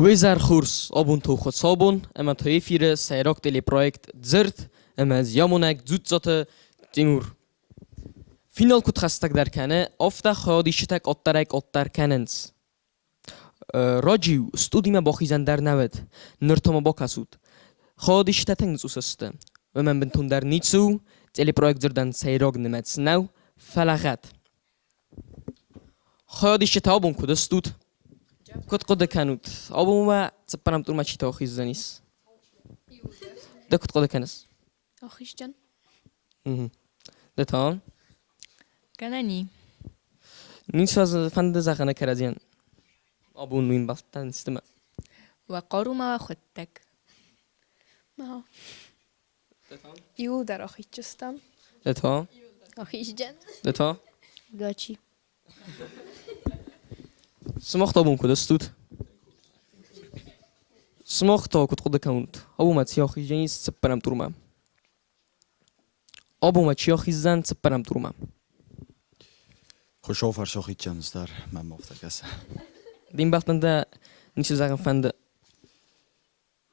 ویزر خورس آبون تو خود صابون اما تا افیر سیراک تلی پروژه ДЗЫРД اما از یامونک زود زات تیمور فینال کت خستک در کنه افته خیادیشتک اتر کننز راجیو استودیما باخیزن در نود نرتما با کسود خیادیشتک نزوس است و من بنتون در نیتسو تلی پروژه ДЗЫРДن سیراک نمت نو فلخت خیادیشت آبون کد استود كنت قد كانت أبو ما تسبرم طول ما شيء تأخذ زنيس ده كنت قد كنس أخيش جن ده تمام كناني نيس فند زخنة كرازيان أبو نوين بستان استمع وقارو ما خدتك ما ده تمام يو در أخيش جستم ده تمام أخيش جن ده تمام گاچی سماخت أبو كده استود سماخت كنت قد كانت أبو ما تياخي جنيس تسبرم طول ما أبو ما تياخي زن تسبرم طول ما خوش آفر شاخی چند در من مفتک است. دین وقتن ده نیچه زغن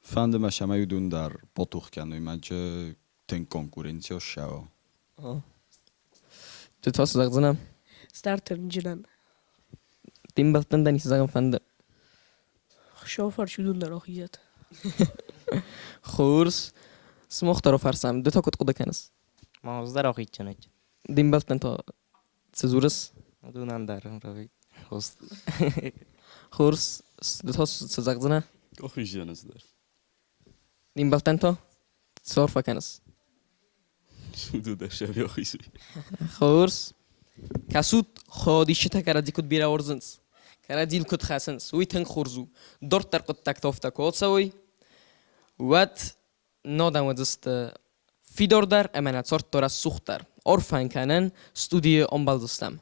فند ما شما یودون در بطوخ کنوی مجه تن کنکورنسیا شوا. ده تاس زغزنم ستارتر جنن دین وقتن ده نیچه زغن شوفر شدون در آخیزت خورس سماخت رو فرسم ده تا کت قد کنس ما از در آخیت چنک دین وقتن تا سزورس دونم در روی هست خورس ده تا سزغزنه آخیش جنس در دین وقتن تا صرف کنس دو در شبیه آخیشی خورس کسود خودیش تکرادی کد بیرا ورزنس کردیل کد خسنس وی تن خورزو دورت در کد تک تافتا کد سوی وات نادم ودست فیدور در امانت سرت داره سوختر عرفان کنن استودیو آنبالدستم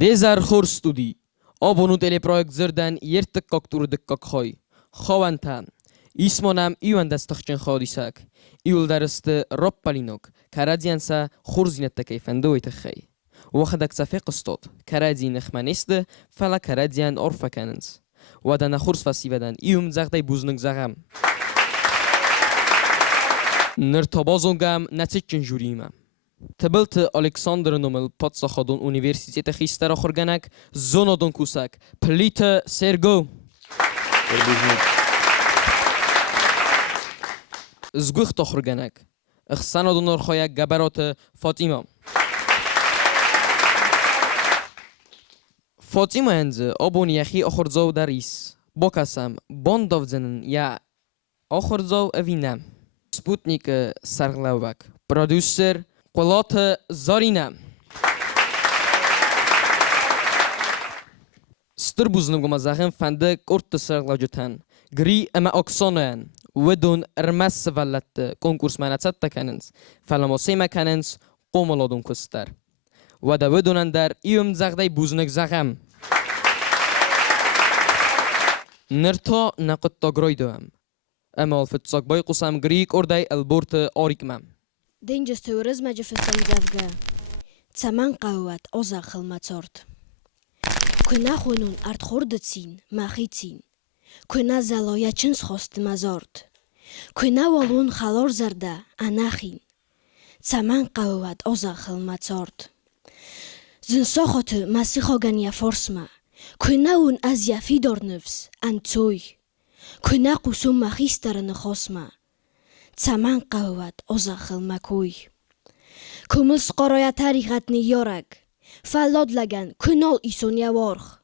دزار خور استودی آبونو تلی پروژه ДЗЫРДن یرتک کاکتور دکک خای خواهنتن اسمونم ایوان دستخچن خادیسک ایول درست رب پلینوک کرادیانسا خورزینت تکیفندوی تخی وخدک سفق استاد کرادین نخمانست فلا کرادیان عرف کننز و دن خورس فسیودن ایوم زغدای بوزنگ زغم نرتبازونگم نتیجن جوریمم تبلت الکساندر نومل پاتسا خادون اونیورسیتت خیستر آخرگنک زونادون کوسک پلیت سرگو زگوخت آخرگنک اخسانادون ارخایک گبرات فاطیما فاطیما هنز آبون یخی آخرزاو در ایس باکسم بانداو زنن یا آخرزاو اوینم سپوتنیک سرغلوک پرودوسر قلات زارینم ستر بوزنم گما زخم فنده کرت سرغلاجتن گری اما اکسانوین ودون ارمس ولت کنکورس منصت تکننز فلاماسی مکننز قومالادون کستر و دا ودونن در ایوم زغدای بوزنگ زغم نرتا نقد تاگرای دوام اما الفتساق بای قسم گریک اردای البورت آریکمم دینجست تورزم جفتم زفگه تمن قوت آزا خلمتارد که خونون ارد خوردتین مخیتین که زلایه چنس خواست مزارد که والون خلار زرده انخین تمن قوت آزا خلمتارد زنسا خاطر مسیخا گنیا فارسما که اون از یفی دار نفس انتوی که قسوم مخیستر نخاسما تمن قوت آزا خلمکوی که ملس قرایه تاریخت نیارگ فلاد لگن که نال ایسون یوارخ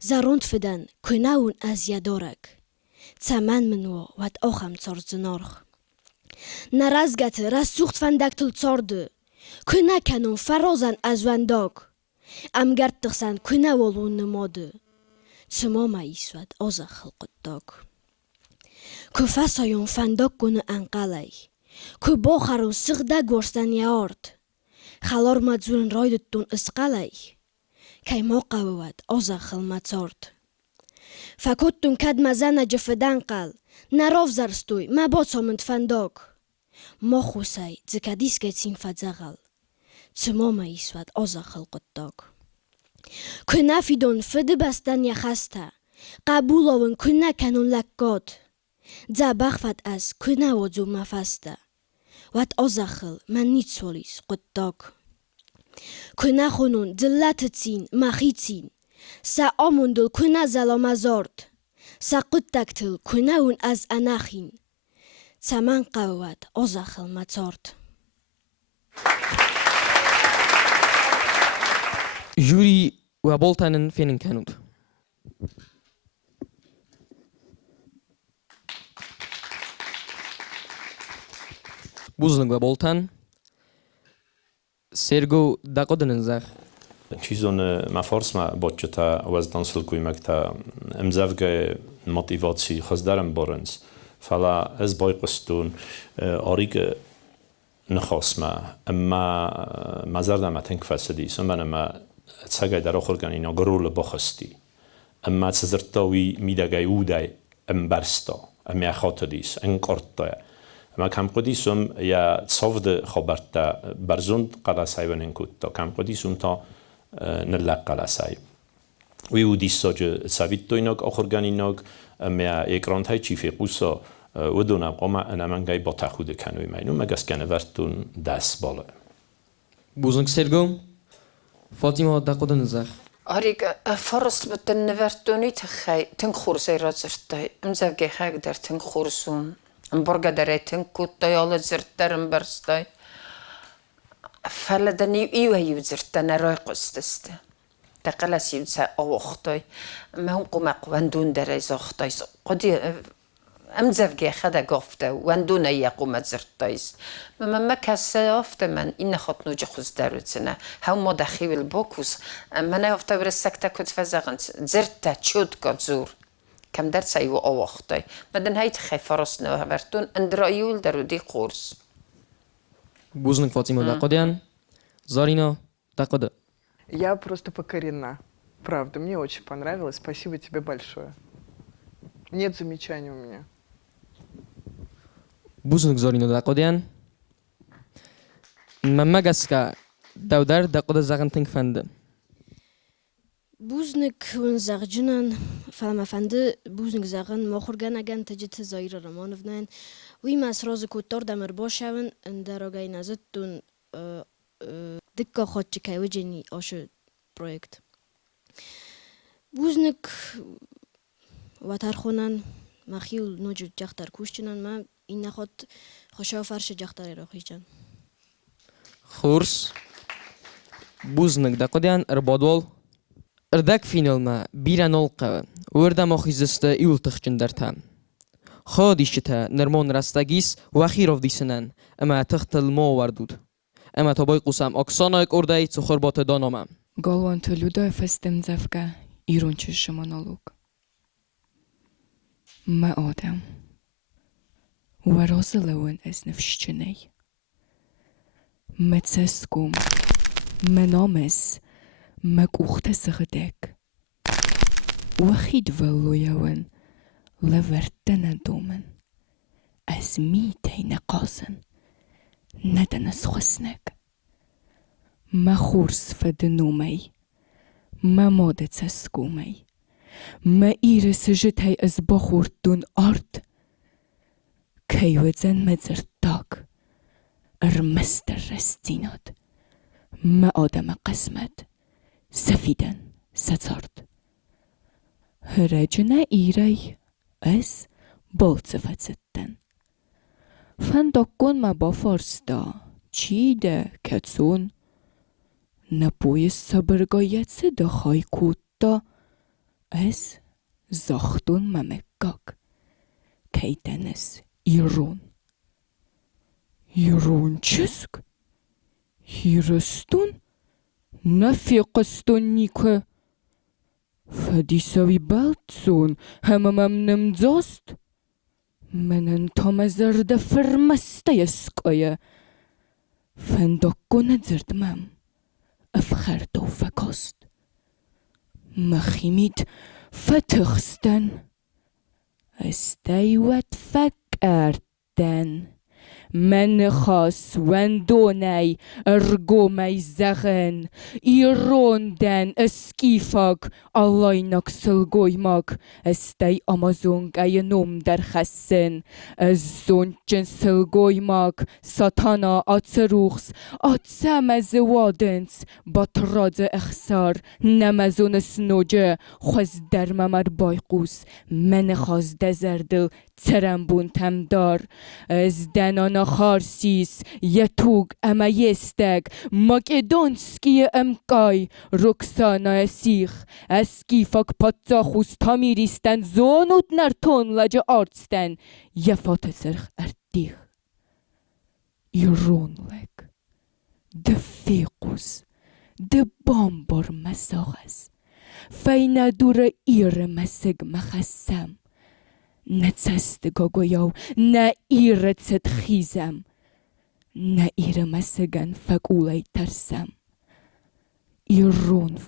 زروند فدن که اون از یدارگ تمن منوا ود آخم تارد زنارخ نرزگت رسوخت فندک تل تارده که نکنون فرازن از ونداگ امگرد تخسن که نوالون نماده تمام ایسود آزا خلقت داگ که فسایون فنداگ کنه انقلی که باخرون سغده گرستن یارد خلار مدزورن رایدتون اسقلی که ما قوود آزا خلمتارد فکوتون کد مزن جفدن قل نراف زرستوی ما با سامند فنداگ ما خوصای زکدیس که تین فدزغل تمام يسود أزا خلق الداغ كنا فيدون فد بستن يخسته قبولون كنا كانون لكاد دا بخفت از كنا وزو مفسته وات أزا خل من نيتسوليس قداغ كنا خونون دلاتتين مخيتين سا آموندل كنا زلامزارد سا قدتكتل كناون از أناخين تمن قوات أزا خل متارد جوري وبولتانن فين كانود بوزنگ و بولتان سيرجو داقودن زخ چیزون مفارس ما بچه وزدان سلکوی مکتا امزوج موتیواسی خزدارم برنز فلا از بای قستون آریگ نخواستم اما مزردم اتنک فسدی سمن ما تساقی در آخر کنی نگرول بخستی اما تزرتاوی میدگی اودای امبرستا امی خاطریس انکارتا اما کم قدیسم یا تصافد خبرتا برزند قلاسای ونکوتا کم قدیسم تا نلق قلاسای وی ودیساج سویت اینک آخر کنی نگ اما اکران های چیفی قوسا ودونم قوم انا من جاي بتاخد كانوا يمينو ما جس كان ورتون داس بالا بوزنگ سيرجو فاطمه داقودن زخ آریگ فرست بتن ورتونی تخی تنخور سیرات زرتای امزوجی خاک در تنخورسون برگ داره تنکوت یال زرترم برستای فلدنی ایوهی زرتن رای قستست تقلسی بسا آوختای ما هم قوم قواندون داره زاختای قدی امزوجی خدا گفته واندون یقوم زرتایز ما کسی افته من این خط نوچه خوز دروتنه هم ما دخیل باکوس من افته بر سکته کد فزگن زرته چود کد زور کم در سایو آوختای مدن هایت خیفرست نه ورتون اندرایول درودی قرص بوزنگ فاطمه داقودیان زارینا داقوده Я просто покорена. Правда, мне очень понравилось. Спасибо тебе большое. Нет замечаний у меня. بوزنگ زارینا داقودیان ممگسکا دودر داقوده زغن تنگ فنده بوزنگ ونزغ جنان فهم فنده بوزنگ زغن مخورگن اگن تجت زایر رمانفنن وی مسراز کتار دمر باشون اندراغای نزدتون دکا خود چکای و جنی آشو پرویکت بوزنگ واتر خونن مخیول نوجو جختر کوشتنن ما این نخواد خوشا فرش جختر را خیچن خورس بوزنگ داقودیان اربادوال اردک فینال ما بیرن القه وردم آخیزسته ایول تخچن در تام خادیشته نرمان رستگیس و اخیراف دیسنن اما تخت المو وردود اما تا بای قوسم اکسانا اک اردهی چخور بات دانامم Хауęнтө людой фестем завга ирончише монолог. ما آدم و رازلون از نفشچنی متسکم منامس مکوخت سغدک و خید ولویون لورتن دومن از میتی نقاسن ندن از خسنک ما خورس فدنومی ما ماده تسکومی ما ایرس جتای از بخوردون آرد کیوزن مزرتاک ارمستر رستیناد ما آدم قسمت سفیدن ستارد هرجنه ایری از بالصفت ستن فندقون ما با فارستا چیده کتسون نبوی صبرگایت سده خای کوتا از زاختون ممکاک کیدنس ایرون ایرون چسک هیرستون نفیقستون نیکه فدیساوی بلتسون هممم نمزاست منن تام زرد فرمسته یسکایه فندقون زردمم افخر دو فکاست مخیمید فتخستن استیوت فکردن من خاص وندوني ارقومي زغن ایروندن اسکیفاک آلایناک سلگویماک استی آمازونگای نوم در خسن از زونچن سلگویماک ساتانا آتسروخس آتسمز وادنس باتراد اخسار نمزون سنوجه خوز در ممر بایقوس من خواز دزردل ترمبون تمدار از دنانا خارسیس یتوگ اما یستگ ماکدونسکی امکای رکسانا سیخ اسکیفاک پاتزاخوس تامیریستن زونوت نرتون لجه آرتستن یفات سرخ ارتیخ ایرونلک دفیقوس دبامبر مساغس فینا دور ایر مسگ مخسم نتست گاگویاو نه ایرت خیزم نه ایر مسگن فقولی ترسم ایرون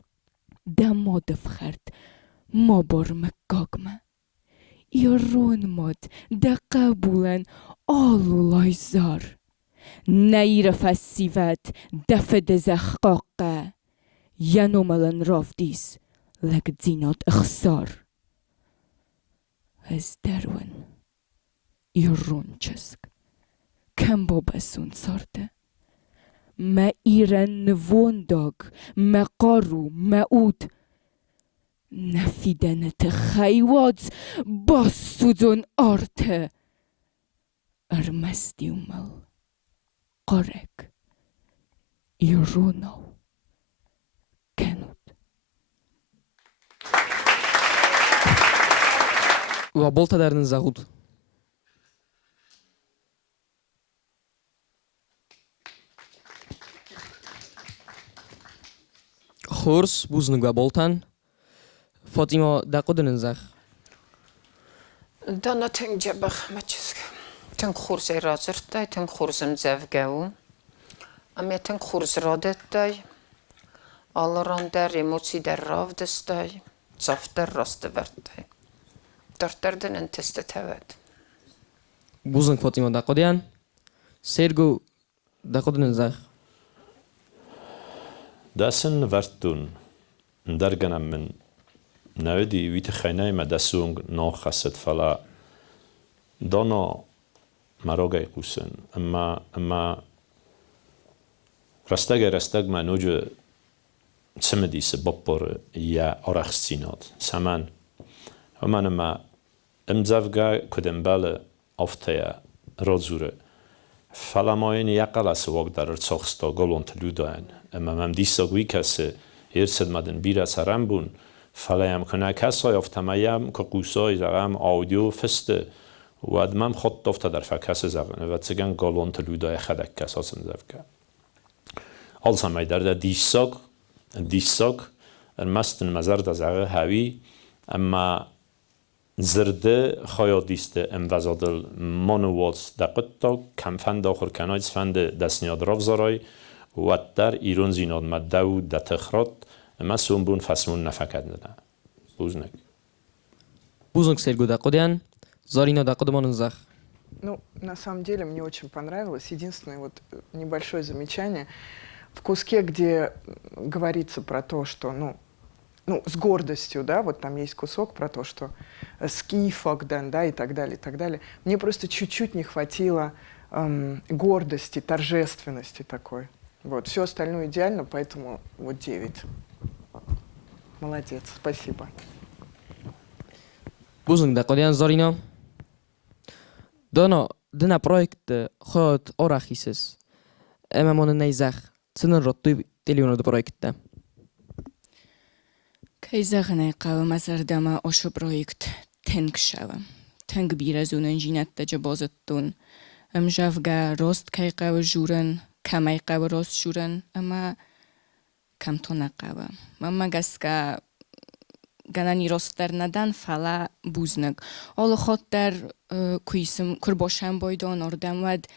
دماد فخرد ما بار مکاگمه ایرون ماد ده قبولن آلولای زار نه ایر فسیوت دفد زخقاقه ینوملن رافدیس لگ زینات اخسار از درون ایرون چسک کم بابسون سارده ما ایرن نوونداگ ما قارو ما اود نفیدنت خیوات باسودون آرته ارمستیومل قارک ایرونو کنود و bolta derdin zahud. Khurs buznu و boltan. فاطمه دقودن زخ. دانا تنگ جبخ ما چیزک. تنگ خورز رازر دای تنگ خورزم زفگاو. اما تنگ خورز رادت دای. آلران در ایموسی در راو دست دای. زفتر راست ورد دای. دردن انتست تود. بوزن فاطمه دقودیان. سرگو دقودن زخ. داسن وردون درگنم من نودی ویت خینه ما دسونگ ناخست فلا دانا مراجع قوسن اما رستگ ما نوجه سمدی سببر یا آرخسینات سمان ما امزافگا کدم باله آفتیا رازوره فلا ماین یقلاس وقت در ارتساخستا گلون تلوداین اما من دیساگوی کسی هرسد مدن بیره سرم بون فلایم کنه کسای افتمایم که قوسای زغم آودیو فسته و ادمم خود دفته در فکس زغنه و تگن گلون تلودای خدک کساسن زفگا آلسا می درده دیساگ المستن مزرد زغه هاوی اما زرده خواهد دیسته اموزادل منووز دقیقا کم فند آخر کنایز فند دستنیاد راف زرای و در ایران زیناد مدو دتخرات اما سنبون فسمون نفکد ندن Бузунг Сергу дақудян, Зарина дақудман зах. Ну, на самом деле, мне очень понравилось. Единственное вот небольшое замечание. В куске, где говорится про то, что, ну, с гордостью, да, вот там есть кусок про то, что скифок, да, и так далее, и так далее. Мне просто чуть-чуть не хватило гордости, торжественности такой. Вот, все остальное идеально, поэтому вот 9. Молодец, спасибо. Бузунг дақудян, Зарина. Дана проект ход орахисес. Эмамон нейзах. Цинен роттуй телевизионда проектта. Кайзағынай қавы мазардама ошу проект тенг шава. Тенг биразунын жинатта жабазыттун. Амжавга рост кай қавы журын, камай қавы рост журын, ама камтона қавы. Мама гаска ганани ростар надан фала бузнак. Олы хоттар куисым курбошам бойдон ордам вад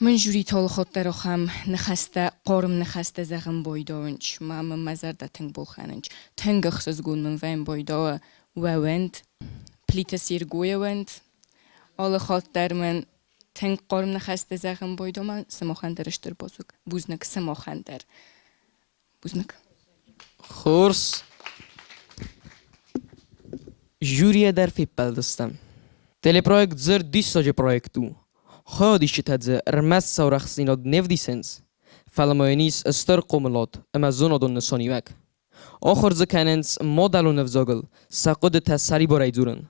من جوری تال خود در آخام نخسته قارم نخسته زغم بایدانچ ما مزرده تنگ بلخاننچ تنگ خصوص گون من وین بایدا و وند پلیت سیر گوی وند آل خود در من تنگ قارم نخسته زخم بایدم سماخندرش در بازوگ بوزنک سماخندر بوزنک خورس جوریه در فیپلدستم تلپرویکت زرد دیساج پرویکتو خودش تدز رمز سورخ سیناد نفدیسنس فلماینیس استر قوملات اما زونادون نسانیوک آخر زکننس مدلو نفزاگل ساقود تسری برای دورن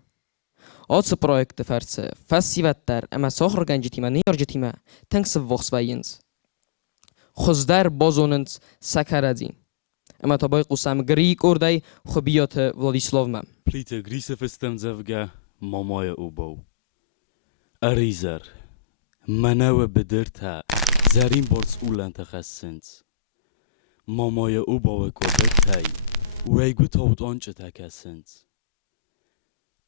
آتس پرویکت فرس فسیوت در اما ساخر گنجتیما نیارجتیما تنگس وخس وینز خزدر بازوننس سکردی اما تابای قسم گریک اردای خبیات ولادیسلاو مم Plite grise festem zevge mamaya ubou. Arizer. Manawe bedirta. Zarin borts ulan takhassinz. Mamaya ubou ekobirtai. Weigut haut anche takassinz.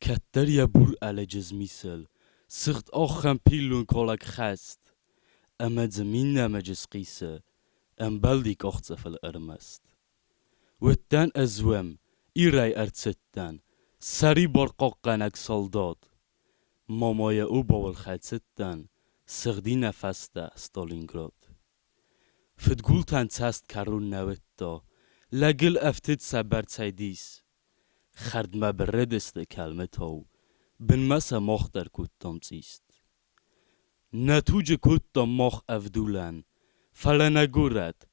Katter ya bur alajiz misel. Sicht achem pilun kolak khast. Ama zemin namajiz qise. Am baldik ochzefel ermast. Wettan azwem. Iray artsettan. سری برقاقنک سالداد مامای او باول خدستن سردی نفسته ستالینگراد فتگول تنسست کرون نویتا لگل افتید سبر تایدیس خرد مبردست کلمه تاو بن مسا ماخ در کتام زیست نتوج کتام ماخ افدولن فلنگورد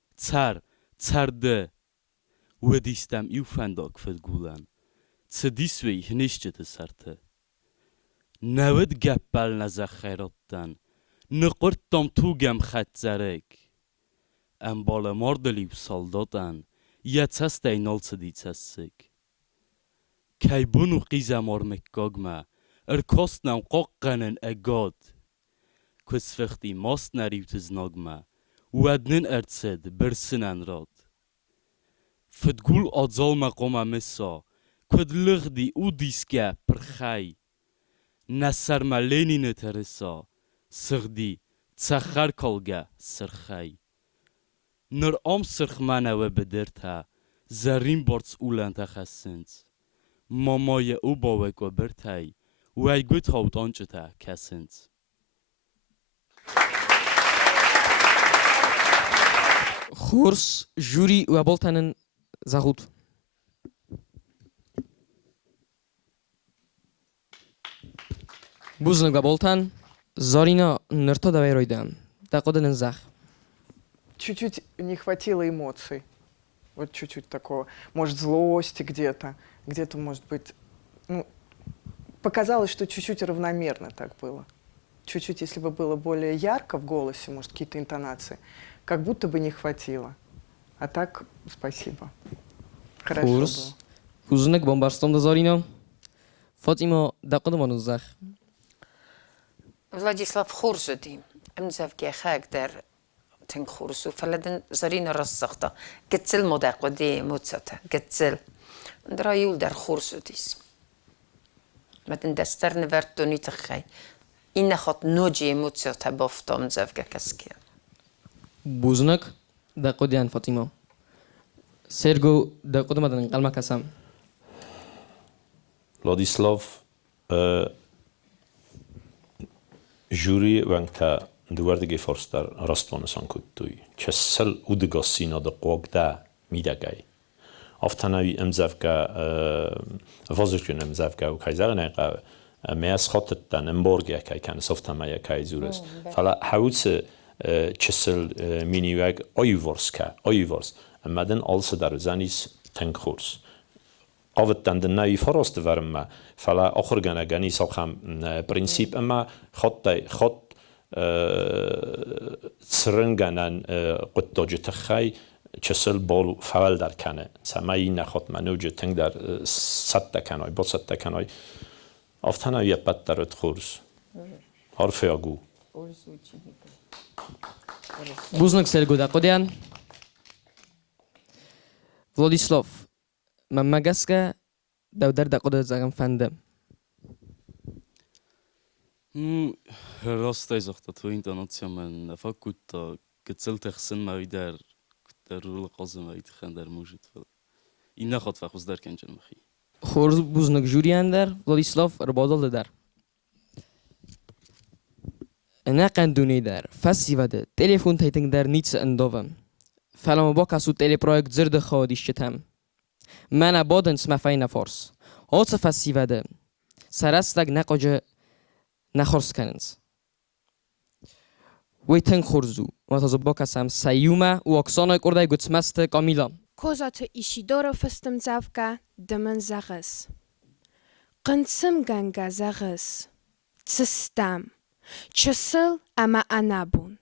ترده و دیستم ایو فنداک فتگولن تدیسوی هنیشت سرته نود گپل نزخ خیراتن نقرتم تو گم خط زرک ام بالا ماردلی و سالدادن یه تست اینال تدی تستک کی بونو قیزم آرمکاگمه ارکاستنم قاقنن اگاد کس فختی ماست نریو تزناگمه ودنن ارتسد برسنن راد فتگول آدزال مقام مسا کد لغدی او دیسکه پرخای نصر ملینی نترسا سغدی تسخر کلگه سرخای نر ام سرخ منه و بدرته زرین بارتس اولن تخسنز مامای او باوک و برتای و ایگوت هاوت آنچه تا کسنز خورس جوری و بالتنن زغود بوزنگ و بالتن زارینا نرتا давай ройдам дақоден зах Чуть-чуть не хватило эмоций. Вот чуть-чуть такого. Может, злости где-то. Где-то, может быть... Ну, показалось, что чуть-чуть равномерно так было. Чуть-чуть, если бы было более ярко в голосе, может, какие-то интонации, как будто бы не хватило. А так, спасибо. Хорошо خورس было. بوزنگ بامبارستان زارینا فاطیما دقیقه منو زخ Владислав Хурсуди, امزافكي خاك دار تنك خورسو فلدن زرين رصقتا قتل مداق ودي موتستا قتل درا يول دار خورسوديس مدن دستر نفرتوني تخاي إن خط نوجي موتستا بافتا امزافكي كسكي بوزنگ دقیقه دیان فاطیما سرگو دقیقه مدن قلمه کسم Владислав جوری وقتا دوردگی فرستر راستوانسان کتوی چسل اودگاسینا دقوق ده میدگای افتناوی امزافگا وازشون امزافگا و کایزر نیقا میاس خاطر دن امبورگی کای کن سفتمای کای زورس فلا حوت چسل مینیوگ آیورس که آیورس مدن آلس در زنیس تنگ خورس آوت دن نوی فراست ورم فلا آخر گنگانی ساخم پرینسیپ اما خط سرنگنن قطعه تخی چسل بالو فعال در کنه سمایی نخواد منوج تنگ در ست کنای با ست کنای آفتنا یه پت درت خورس حرف یاگو بوزنگ سرگو دقیقه دیان ولادیسلاف من مگسکه دودر دقیقه زغم فندم راست ایزاخت تو اینتاناتیا من نفاکوت تا قتل تخسن مایدر در رول قازم ماید خندر موجود فل این نخواد فخوز در کنجن مخی خورز بوزنگ جوری اندر ولادیسلاف ربادال در نقندونی در فسیوده تلفن تایتنگ در نیتس اندوهم فلام با کسو تلی پرویکت زرد خودیش چتم من بادن سمفای نفرس آت فسیوده سرستگ نقاجه نخورس کننز وی تنگ خورزو و تازه با کسم سیومه و اکسانای کرده گوتمست کامیلا Kozatı işi doğru fıstım zavka dımın zağız. Qınsım ganga zağız. Tsıstam. Çısıl ama anabun.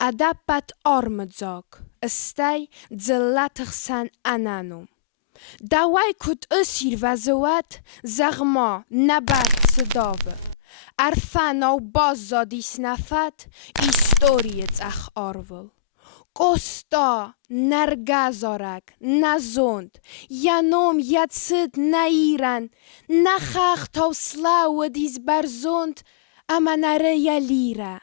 Adapat ormadzok. Istay dzıllatıxsan ananum. Dawaj kut ısir vazıvat zağma nabat sıdavı. Arfanaw bazza disnafat istoriec ach orwul. Kosta, nargazorak, nazond, janom jacyd na Iran, na chachtaw slawe dis barzond, ama na reja lira.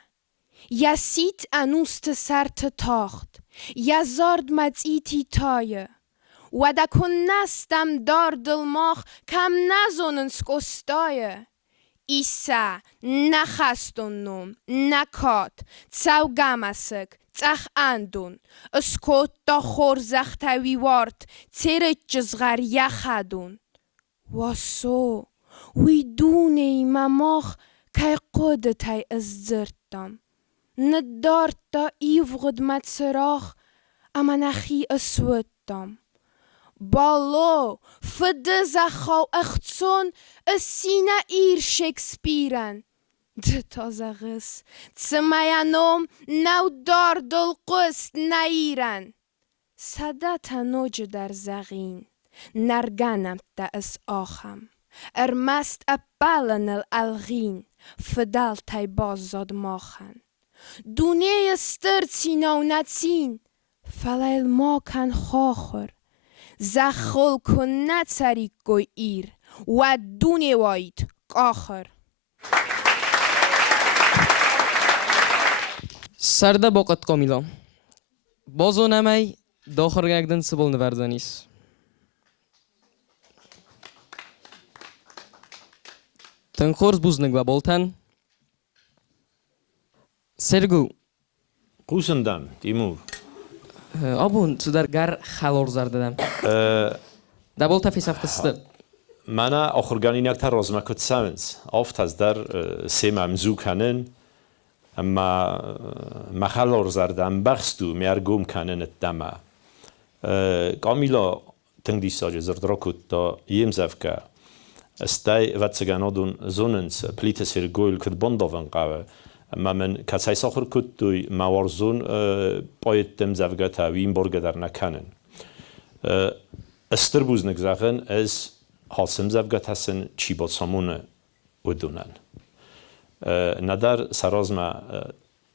Ja sit anuste sarte tocht, ja zord mats iti toje. Wada kun nastam dordel moch, kam nazonen skostoje. Isa, na chastonum, na kot, całgamasek, Ach andun, yscot do chwrdzach tawi wart, terydjysgar iachadun. Waso, widune mamoch, kai qodetai ysdyrtam. Nydorta ifgod matserach, amanachi yswydtam. Balo, fydysachau echtson, ysina ir Shakespearean. Tazağız, tsmayanom naudardol qust nairan. Sadata noce dar zagin, narganam ta is acham. Mast apalen el algin, fedal tai bazad machan. Duneye sturtsinau natsin, falail makan chacher. Zachol kun natsarik goi ir, wad dunewait kacher. سرده باقت کامیلا بازو نمی داخل گردن سبال نوردنیس تنخورز بوزنگ و بالتن سرگو قوسندم تیمور آبون تو در گر خلار زرددم دبال تفیس افتسته من آخرگانی نکتر رازمکت سمنز آفت از در سه ممزو کنن اما مخالور زردم بخستو میارگوم کنن الدمه کامیلا تنگی ساجه زرد را کد تا یم زفکه استای واتسگانادون زوننس پلیت سرگویل کد بندوون قوه اما من کسای ساخر کد توی موارزون باید دم زفکه تا ویم برگه در نکنن استربوز نگزاقن از حاسم زفکه تسن چی با سامونه ودونن ندار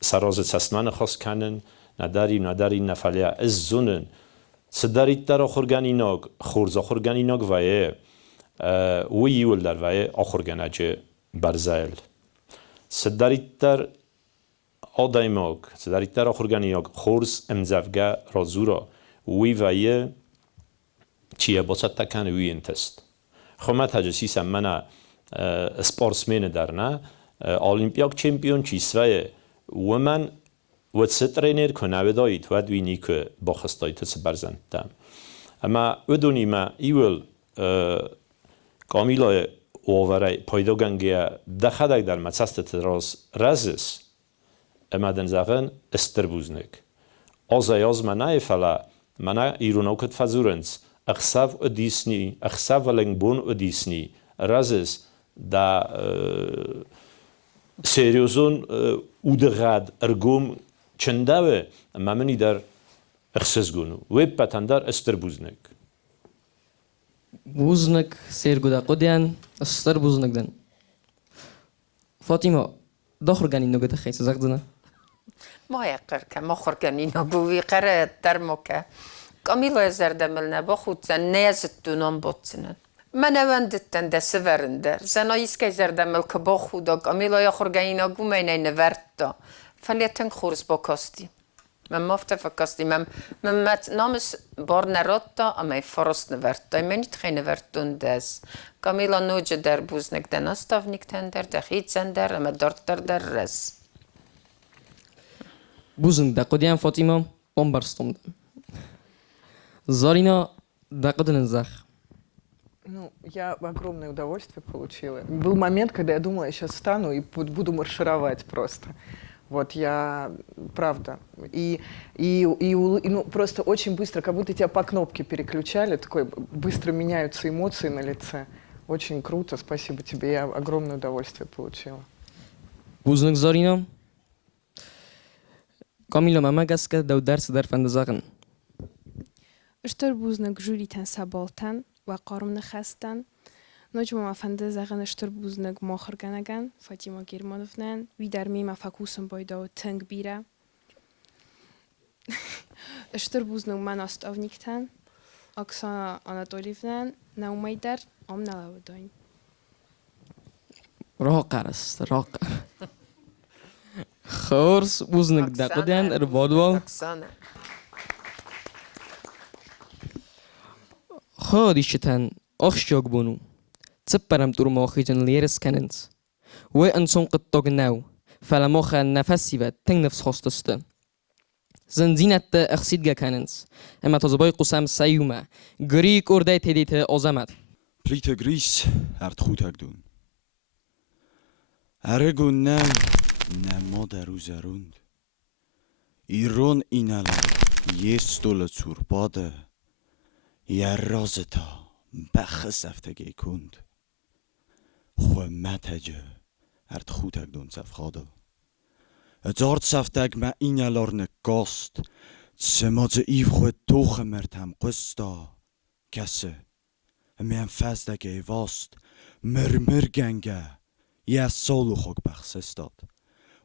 سراز سستمان خواست کنن نداری نفعله از زونن صدریت در آخرگانی ناگ خورز آخرگانی ناگ وایه ویول در وایه آخرگانجه برزایل صدریت در آدای ماگ صدریت در آخرگانی ناگ خورز امزفگه رازورا وی وایه چیه باسد تکن وی انتست خمت هجسی سمنه سپارسمین در نه المپیاک چمپیون چیسوه و من و سترینر کنه دایید و دوینی که با خستای تس برزندم اما ودونی ما ایول کامیلا اوورای پایدوگنگی دخدک در متصست تراز رزس اما دنزاقن استربوزنک آزایاز منای فلا منا ایرونوکت فزورنس اخساف ادیسنی اخساف ولنگبون ادیسنی رزس دا سریوزون اودغاد ارگوم چنداوه اما منی در اخسزگونو ویب پتندار استربوزنک بوزنک سرگو دا قدیان استر بوزنک دن فاطمه داخل گانی نگه تخیص زغدنه ما یقر که ما خورگانی نگوی قره در مکه کامیلا زردمل نبا خود زن نیزت دونان بطنن من اوندتن ده سورندر زناییس که زردمل که با خودا کامیلا یا خورگانی نگو مینه نورد دا فلیتن خورز با کاستی من مافته فکاستی من نامس بار نراد دا اما فرست نورد دا من نیت خیلی نورد دون دز کامیلا نوجه در بوزنک دن استاف نیکتن در دخیت زن در اما دارت در رز Buzun daqodian Fatima Bombarstomda. Зарина дaqodin zах. Ну, я огромное удовольствие получила. Был момент, когда я думала, я сейчас встану и буду маршировать просто. Вот я, правда. Ну, просто очень быстро, как будто тебя по кнопке переключали, такой быстро меняются эмоции на лице. Очень круто, спасибо тебе, я огромное удовольствие получила. Buzunuk Zarina. Камила мамагаска даударс дар фандазагын. اشتر بوزنك جوری تن سبالتن و قارم نخستن نجم ما فندزغن اشتر بوزنك ماخر گنگن فاطمه گیرمانوفنن وی در می فکوسم بایدا و تنگ بیره اشتر بوزنك من است آونیکتن اکسانا آناتولیفنن نومیدر ام نلاوداین راق است راق. خورس بوزنك دقودن اربادوا. خادیشتن آخشیاگ بونو. تپرم تور ماخیجن لیرس کنند. و انسان قطع نو. فلماخ نفسی و تنگ نفس خواستسته. زنزینت اخسید گکنند. اما تازبای قسم سیومه. گریک ارده تدیت آزمد. Mammiты Grийs артхутагдун. Арегун не модеру зарунд. Ирон инала естула цурбаде. Ярразета бахсафтеге кунд. Хауәнтъ артхутагдун сафхадо. Зарисовки ма иналарны кост. Цемадze ивхwe toche mertam qosta. Kasse. Men fastege vast. Murmur ganga. Ja soluchog bachsestad.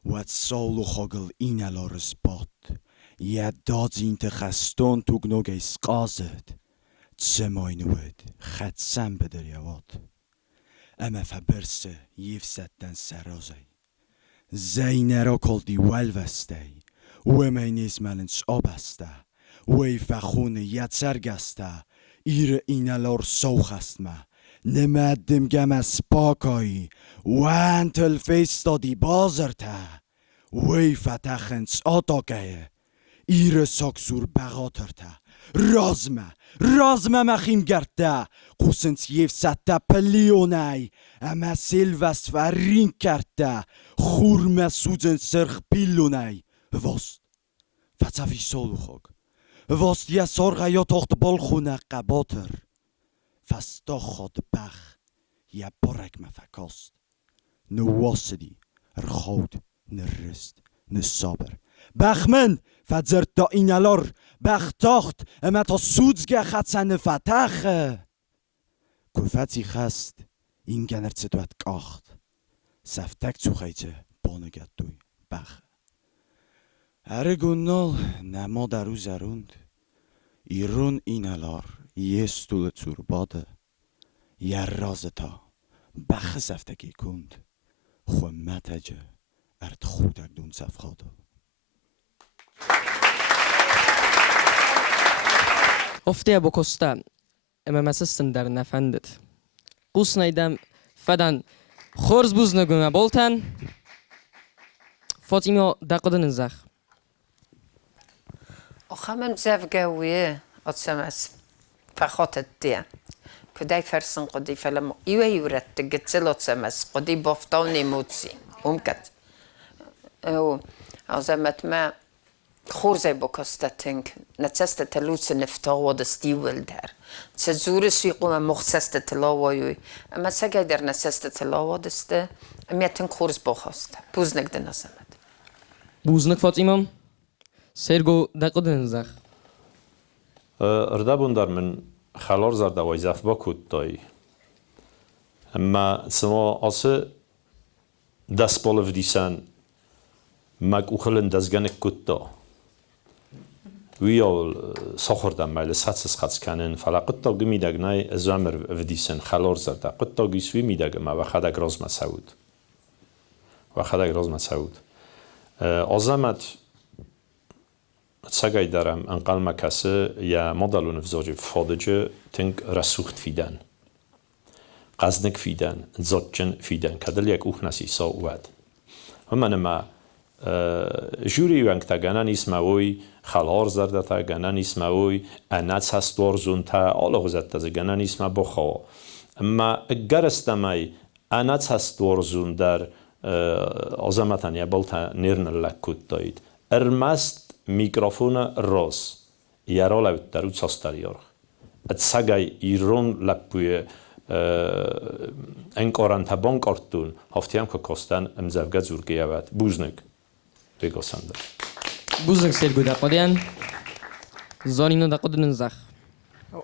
Wat soluchogel inalares bot. Ja dadzinte gaston tugnoge skazet. Tsemoinued. Khatsam beder jawad. Ama faberse yefsetten sarazay. Zainera koldi walvastay. و من اسمالنش آبسته و فخونه یتسرگسته ایر اینالار سوخ است ما نمدم گم از پاکایی و انتل فستادی بازرته و فتخنس آتاکه ایر ساکسور بغاترته رازمه مخیم گرده قوسنس یفسته پلیونای اما سلوست و رینگ کرده خورمه سوزن سرخ پیلونای Vast, fatsavi soluchog. Vast ja sorga ja tocht bolchuna qabater. Fast tochot bach, ja borek me fakost. Ne wasedi, goud, ne rust, ne saber. Bachman, fatzert da inalor, bach tocht, met als soetsge gaat zijn fatache. Kufatsi gast, ingenert ze doet kacht. Saftek zugeitje, bonnegatui, bach. Aregunnol namo daru zaruнд. Irun inalar yestul tsurbade. Yarrazeta bachsafteki kund. Hauәntъ артхутагдун safkhado. Ofte abo kosta. Ema masisten dar nafandet. Qusnaydam fadan khorz buznaguna boltan. Fatima daqodin zach. أخمم زفجوية أتسمس فخطت دي كداي فرسن قدي فلم يورت تجتلو تسمس قدي بفتوني موتسي ممكت أو أزمت ما خورزي بوكستاتنك نتسست تلوس نفتاو دستيول دار تزور سيقوم مخصست تلاوي أما سجدر نتسست تلاو دست أميتن خورز بوخست بوزنك دناسمت بوزنك فاطمة سيرجو دقودن زخ. اردابون در من خلار زرد وایزاف با کود دای. اما سما آسه دست بالا ودیسن مگ اوخلن دزگنک کود دا. ویال سخوردم مال ساتس خاطر کنن فلا قط تا گمی دگنای زمر ودیسن خلار زرد قط تا گیسوی می دگم و خدا گراز مسعود. آزمت سعی دارم انقل مکسه یا مدلون فزاج فادجه تنگ رسوخت فیدن قزنک فیدن زادجن فیدن کدل یک اوه نسی ساواد و من ما جوری وقت تا گناه نیسمایی خالار زرده تا گناه نیسمایی انات هستور زون تا آله غزت تا گناه نیسم بخوا اما اگر استمای انات هستور زون در آزماتن یا بالتا نرن لکوت داید ارمست میکروفون راس یارا لوت در اوت ساستاریار اتساقای ایرون لپوی انکاران تا بانک آرتون هفتیم که کاستن امزوگت زورگیه وید بوزنگ بگو سندر بوزنگ سرگو دقادیان زانینو دقادن زخ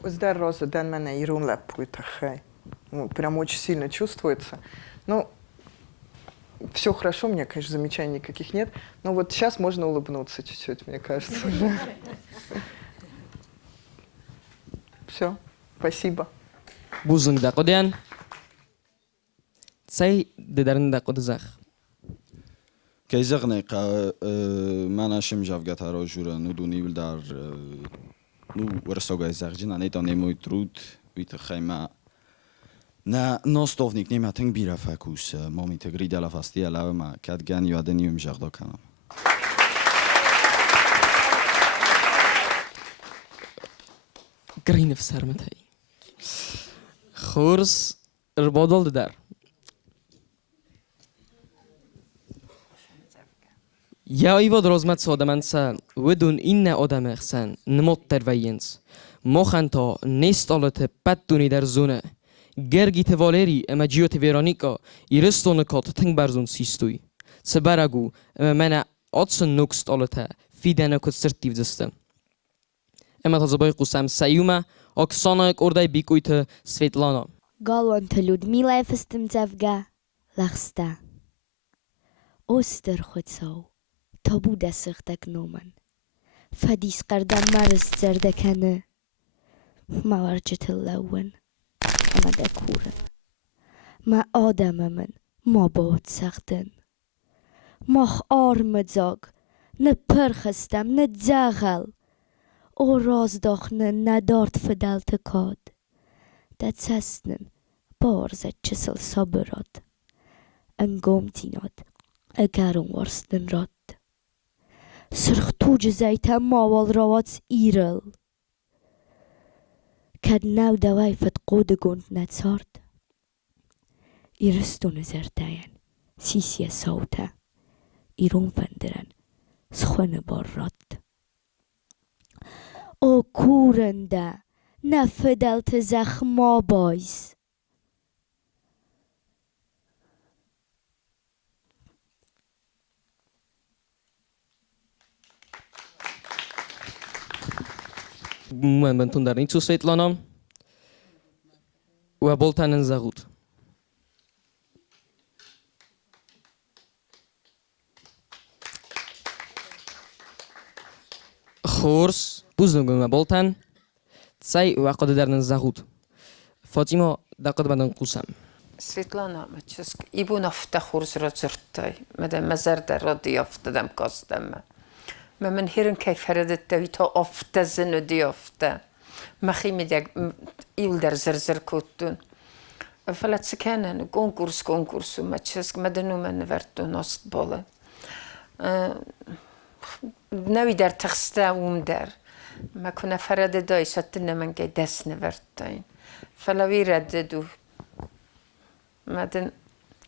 Здорово, дан меня Ирун лапует, ахай. Прям очень сильно чувствуется. Ну, все хорошо, мне, конечно, замечаний никаких нет. Но вот сейчас можно улыбнуться чуть-чуть, мне кажется. Все, спасибо. بوزنگ دقادیان سعی ددرن دقاد زخ كيزغني ما ناشم جافجات راجورا نودوني ولدار نو ورسوغاي زغجين اني داني موي ترود ويت خيما نا نوستوفنيك نيما تنگ بيرا فاكوس ماميتي غريي دالا فاستي الا ما كاد غان يادن يوم جاغدو كانم گرین فسر متای خورس اربادال ددر یا ایواد رازمت سادمنسا ودون این آدم اخسن نمات تروینس مخنتا نیست آلت پتونی در زونه گرگی توالری اما جیوت ویرانیکا ایرستون کات تنگ برزون سیستوی سبرگو اما من آتسن نکست آلت فیدن کت سرتیو دستم اما تازبای قسم سیومه اکسانه اردای بیکویت سویتلانا Хауęnтă Людмила ефестим зевге лахста. Остер خودساو تا بوده سختک نومن. فدیس قردم مرز زردکنه. ما ورجت اللون. اما دکورن. ما آدم من ما بود سختن. ماخ آرم زاگ. نه پرخستم نه زاغل. او راز داخنه ندارد فدالت کاد. Dat sestnen barset kjessel sabberat. En gomtinat, a garon warsten rat. Sırx tuğcu zeyten maval ravats irel. Kad nav davay fat qode gond net sart. Iristone zertayen, sisye sauta. Iron fenderen, schone barrat. O kurende. نفدلت زخما بایز من بنتون در این تو سویتلانم و بولتن زغود خورس بوزنگون و بولتن سعی وقت درن زغود فاطمه دقت بدن قسم Svetlana, ibu nafta khurs rotsurtay. Madam mazarda rodi afta dam kasdam. ما من هيرن كيف هردت تويتا أفتا زندي أفتا ما خيمي ديك يول در زرزر كوتون فلات سكانن كونكورس وما تشسك مدنو من نفرتو نصت بالا نوي در تخستا وم در ما كنا فرد داي ستنا من كي دس نفرتين فلوي رددو مدن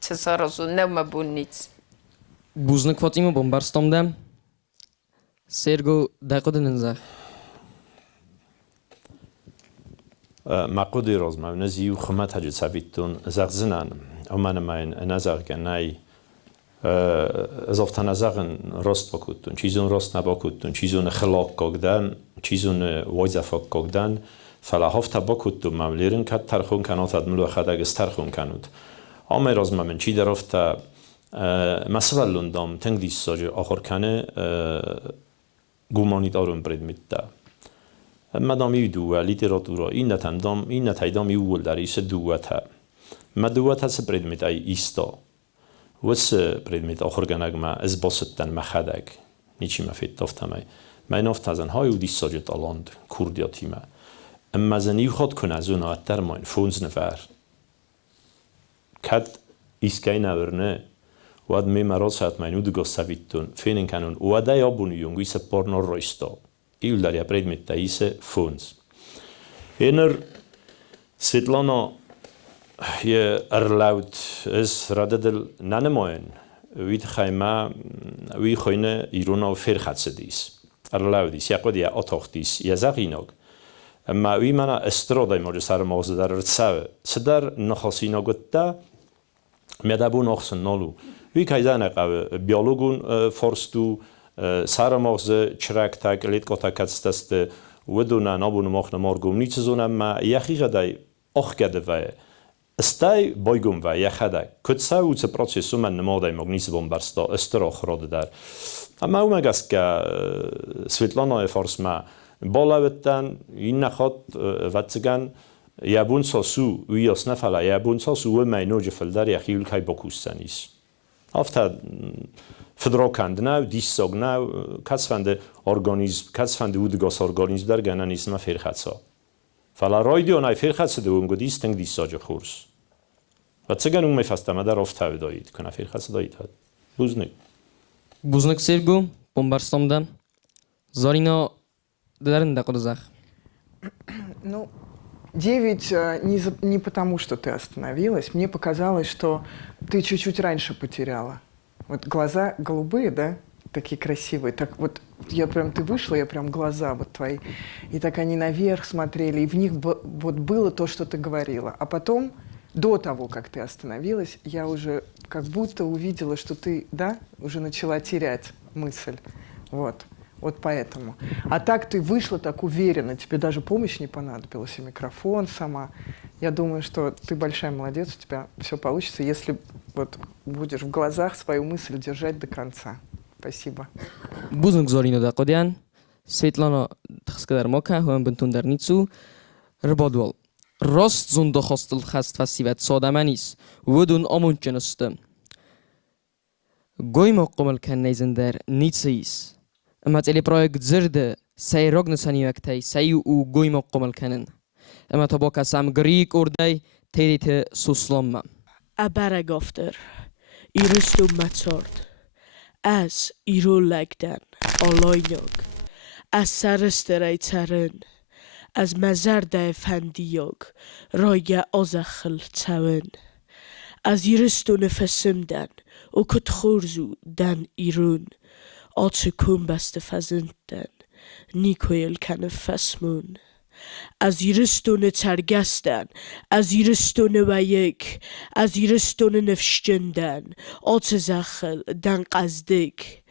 تسارزو نوما بونيت بوزنك فاطمه بومبارستام دم سيرجو داقود ننزخ مقودي روز ما نزيو خمات هجت سافيتون زغزنان أمان ماين نزغ جناي اضافه نزغن راست بکوتون چیزون راست نباکوتون چیزون خلاق کردن چیزون وایزفاق کردن فلا هفت بکوتون مملیرن کت ترخون کنات ملو خداگ استرخون کنود آمه راز من چی درافت مثلا لندام تنگ دیس ساج آخر کنه گمانی دارم برد میده مدامی دو لیتراتورا این نتندام این نتایدام یول در ایست دوته مدوته سپرد میده ایستا وس برد آخر گنگ ما از باستن مخداگ نیچی مفید دافتمای من افتازن های ودی ساجت آلاند کردیاتی ما اما زنی خود کن از اون آتر ماین فونز نفر کد ایسکای نورنه واد میمروز هات ماینو دگوستاویتون فینن کنون وادای آبونیون گویس پورنو رویستا ایول داریا پرید متایس فونز اینر سیتلانا یه ارلاود از راددل ننماین وید خیمه وی خوینه ایرونا و فرخت دیس ارلاودیس یا قدیا آتاختیس یا زقیناگ اما وی منا استرادای موج سر مغز در رتساو سدر نخاسینا گتا میدابون آخسن نالو وی کایزانه قو بیولوگون فرستو سر مغز چرک تاک لیت کتا کتستست ودونا نابون مخن مارگوم نیچ زون اما یخی غدای آخ گده و استای بایگوم و یخدا کتسا و چه پروسیسو من نمادای مغنیس بومبرستا استرا خراد در اما او مگس که سویتلانا فارس ما بالاوتن این نخواد واتگان یابون ساسو وی اسنفلا یابون ساسو و ماینوج فلدر یخیل کای بکوستنیس افتا فدراکندنا دیساگنا کسفند ارگانیزم کسفند ودگاس ارگانیزم در گنانیسم فرخاتسا فلا رایدیو نای فرخاتس دوم گدیس تنگ دیساج خورس واتگان اون میفستم در افتا دایید کنه فرخاتس دایید هد بوزنک سرگو بومبارستامدان زارینا درنده قدزخ. Ну, 9 не потому, что ты остановилась. Мне показалось, что ты чуть-чуть раньше потеряла. Вот глаза голубые, да, такие красивые. Так вот, ты вышла, я прям глаза вот твои. И так они наверх смотрели, и в них вот было то, что ты говорила. А потом, до того, как ты остановилась, я уже как будто увидела, что ты, да, уже начала терять мысль. Вот поэтому. А так ты вышла так уверенно, тебе даже помощь не понадобилась, и микрофон сама. Я думаю, что ты большая молодец, у тебя все получится, если вот будешь в глазах свою мысль держать до конца. Спасибо. بوزنک زارینا دقیقاً سویتلانا تخسکدر ماکه هم بنتون در نیتسو ربادوال راست زنده خواستل خست و سیوت ساده منیس ودون آمون چنسته گوی مقامل کن نیزن در نیتسیس اما تلی پروژه ДЗЫРД سیراگ نسانی وقتی سیو او گوی مقامل کنن اما تا کسام گریک اردای تیریت سوسلام ابر گفتر ایرستو متسارد از ایرو لگدن آلایناگ از سرسترای ترن از مزرد فندیاگ رایگه آزخل تون از ایرستو نفسمدن و کت خورزو دن ایرون آچه کن بست فزندن نیکویل کنه فسمون از ایرستون ترگستن از ایرستون و یک از ایرستون نفشجندن آچه زخل دن قزدک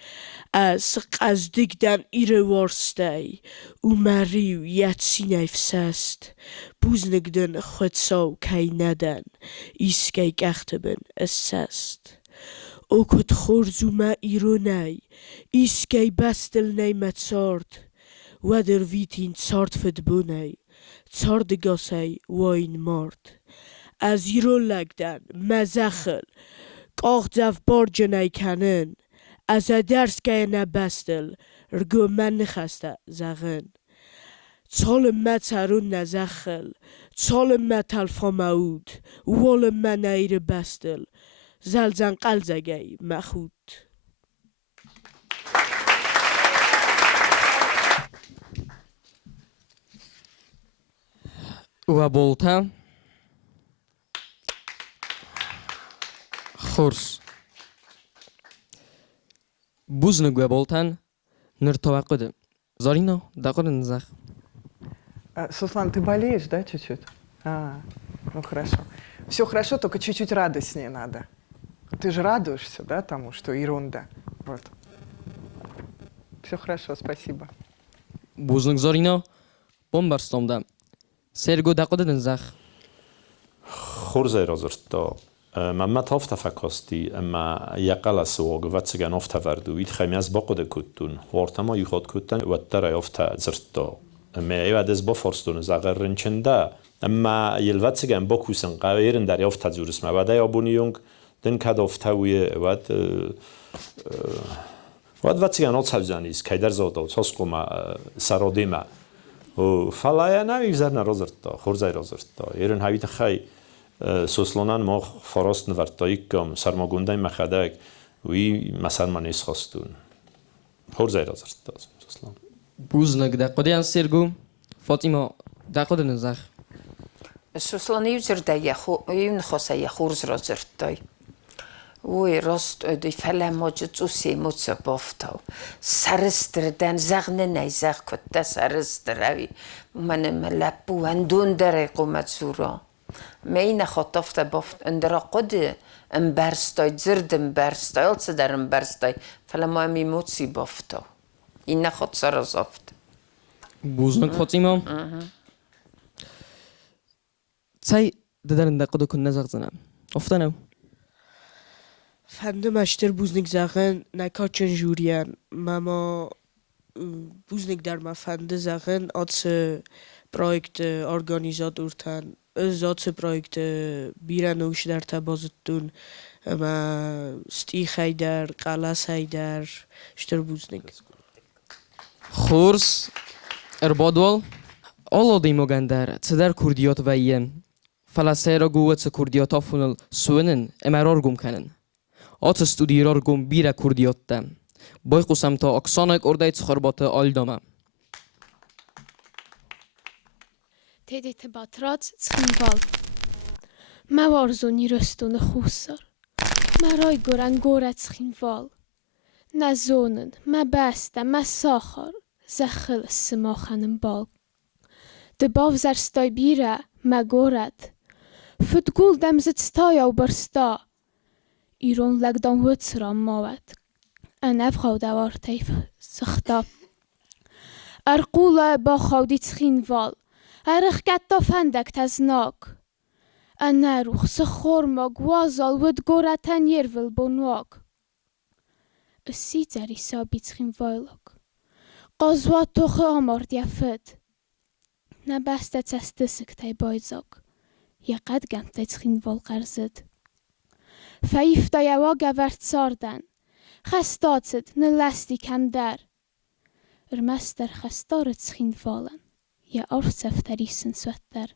از قزدک دن ایر وارستی او مریو یتسی نفسست بوزنگدن خودساو کی ندن ایسکی گختبن اسست او کت خورزو ما ایرو نی ایسکی بستل نی متسارد و در ویتین تسارد فدبونی تسارد گاسی واین مارد از ایرو لگدن مزخل قاق زف بارج نی کنن از درس که نبستل رگو من نخسته زغن تال ما ترون نزخل تال ما تلفا مود وال ما نیر بستل زلزن قلزگی مخود و بولتا خورس بوزنگ و بولتن نرتوقده زارینا دقیقا نزخ Суслан, ты болеешь, да, чуть-чуть? Ну хорошо. Все хорошо, только чуть-чуть радостнее надо. Ты же радуешься, да, тому, что ерунда. Вот. Все хорошо, спасибо. بوزنگ زارینا بومبارستامدا سرگو دقیقا نزخ خورزه رازرتا مما تافت فکاستی اما یقل سواگ و تسگن افت وردو وید خیمی از باقود کتون وارتما یخواد کتن و ترای افت زرتا اما ایواد از با فرستون زغر رنچنده اما یلوات تسگن با کوسن قویرن در افت زورس ما ودای آبونیونگ دن کد افتاوی واد تسگن آت سوزانیز که در زادا تاسقوما سرادیما و فلایا نمیگذارن رازرتا خورزه رازرتا ایرن هایت خی سوسلانان ما فراست نورتایی کم سرماگونده مخدک وی مثلا من ایس خواستون خور زیر از ارتاز اصلا بوزنك دا قديان سيرجو فاطمة دا قد نزخ سوسلان يزرد ينخص يخورز رازرتاي وی راست دی فعلا موجود اوسی موچ بافتاو سرستر دن زغن نه زغ کت سرستروی من ملپو اندون در قومت زورا مین خطافت بافت اندرا قد امبرستای زرد امبرستای الس در امبرستای فعلا ما می موچی بافتاو این نخواد سرازافت بوزنك فاطمة تاي ددرن دا قد كن نزغ زنم افتنو Fende mester buznik zeggen nekachen jurian mama buznik der ma fende zeggen als ze project organisator tan az ze project biran osh der tabaztun ma sti khayder qalas hayder shter buznik خورس اربادوال الله دي مغندر تدر كرديات ويم فلسيرا قوة كرديات افونل سوينن امرار گم کنن آت استودیرار گم بیره کردیات دم بای قسم تا اکسانک اردای تخربات آلدامم تیدی تباترات تخنوال موارزونی رستون خوصر مرای گرن گوره تخنوال نزونن ما بسته ما ساخر زخل سما خنم بال دباف زرستای بیره ما گورد فتگول دمزت ستایا و برستا ایران لگدان وطران ماود انف خودوار تیف سختا ارقولا با خودی تخینوال ارخ گتا فندک تزناک انروخ سخورما گوازال ود گورتن یرول بونواک اسی زریسابی تخینوالک قازوات توخ آمارد یفد نبسته تستسک تای بایزاک یقد گم تای تخینوال قرزد فایفتا یوا گورد ساردن خستاتد نلستی کم در ارمستر خستارت تخینوالن یا عرف سفتریسن سوتر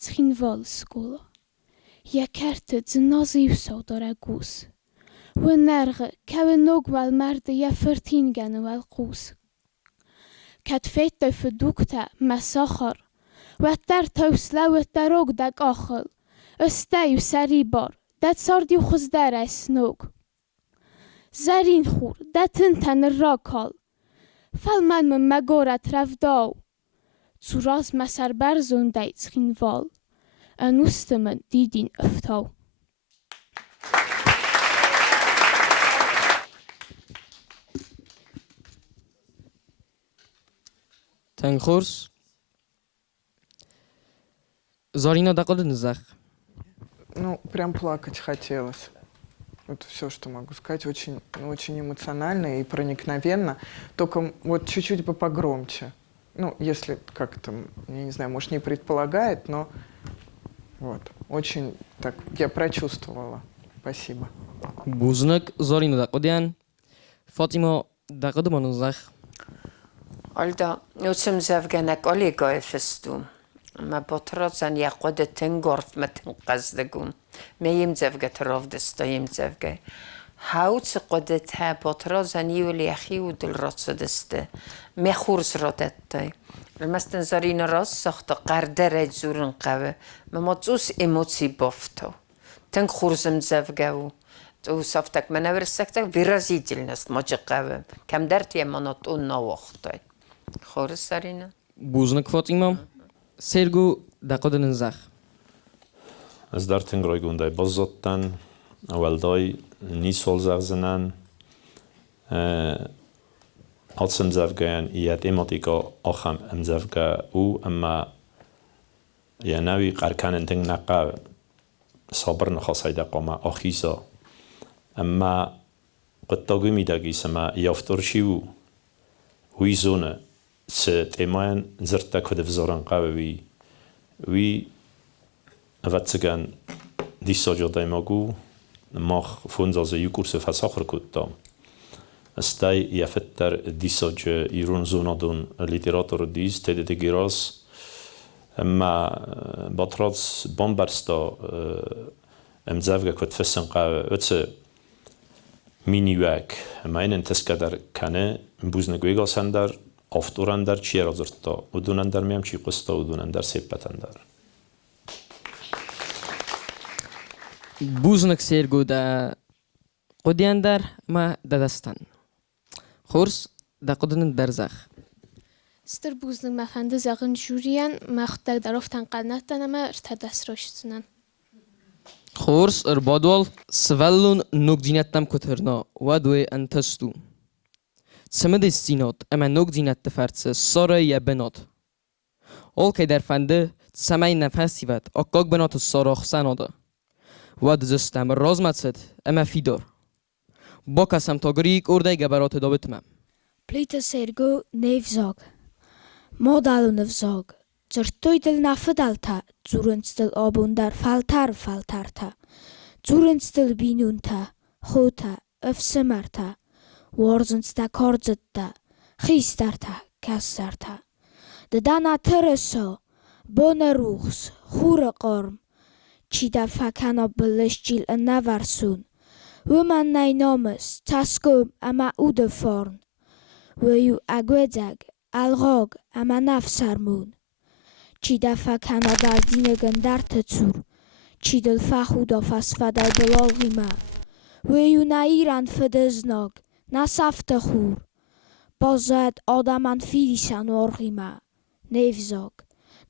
تخینوال سکولا یا کرتد زنازیو سوداره گوز و نرغ که نوگوال مرد یا فرتینگن وال قوز کت فیت تای فدوکتا مساخر و در توسلا و دروگ دگ آخل استایو سری بار دت ساردیو خزدر اسنوگ زرین خور دتن تن راکال فال من مگورت رفداو زوراز مسر برزون دایت خینوال انوست من دیدین افتاو تنخورس Зарина да куда низах? Ну, прям плакать хотелось. Вот все, что могу сказать, очень, очень эмоционально и проникновенно. Только вот чуть-чуть бы погромче. Ну, если как-то, я не знаю, может, не предполагает, но вот, очень так, я прочувствовала. Спасибо. Бузнак, Зарина да куда? Фатима да куда манузах? Alda, utsum zevgenek oligoy festu. ما بطرازن یا قد تنگرف متن قصدگون میم زفگه تراف دستایم زفگه هاوت قد تا بطرازن یولی اخی و دل راست دسته مخورز را دتای المستن زارین راست ساخت قردر زورن قوه مماتوس ایموسی بافتو تنگ خورزم زفگه و تو صفتک منور سکتک ویرازی دل نست ماجه قوه کم درتی منات اون نواختای خورز زارینه بوزنک فاطمه سيرجو دا قد نزخ از در تنگرای گونده بازدن اول دای نیسول زغزنن als امزافگان یاد ایماتیکا آخام امزافگا او اما یا نوی قرکان تنگ نقا صبر نخواست دقام آخیزا اما قد تاگوی میدگی سما یافترشیو وی زونه تیمان زرتا کد وزارن قوی وی واتسگان دیساجو دایماگو ماخ فونزاز یکورس فساخر کدام استای یافتر دیساج ایران زونادون لیتراتور دیز تدید گیراس اما باتراتس بامبرستا امزافگا کد فسن قوی وتس مینیوک ماین تسکدر کنه بوزنگویگا سندر آفتورندر چیه رازرتا و دونندر میم چی قستا و دونندر سپتندر بوزنك سيرجو دا قدياندر ما ددستان خورس دا قدن درزخ ستر بوزنك ما فند زغن جوريان ما خدك دروفتن قناتن ما ارتدس روشتنن خورس اربادوال سوالون نوگدينتم كترنا ودوي انتستو سمد استينات اما نوگدينت تفرتس سارا يبنات اول که در فنده سمای نفسی ود اکاک بنات ساراخ سناده ود زستم رازمتست اما فیدار با کسم تاگریک ارده گبرات دابتمم Plita sergo nevzog. Modalu nevzog. Zertoidel na fedalta. Zurenstel abundar faltarta. Zurenstel binunta. Chota. Öfsemarta. Warzensta kordzetta. Gistarta. Kassarta. De dana tereso. Boneruchs. Chure qorm. Chida fakana belishjil en navarsun. Woman nainomes. Taskum ama udeforn. ویو اگوزگ الغاگ اما نفسرمون چی دفع کنادر دینگن در تطور چی دل فخودا فسفده بلاغی ما ویو نایران فدزناگ نصفت خور بازد آدمان فیلیسان ورغی ما نیفزاگ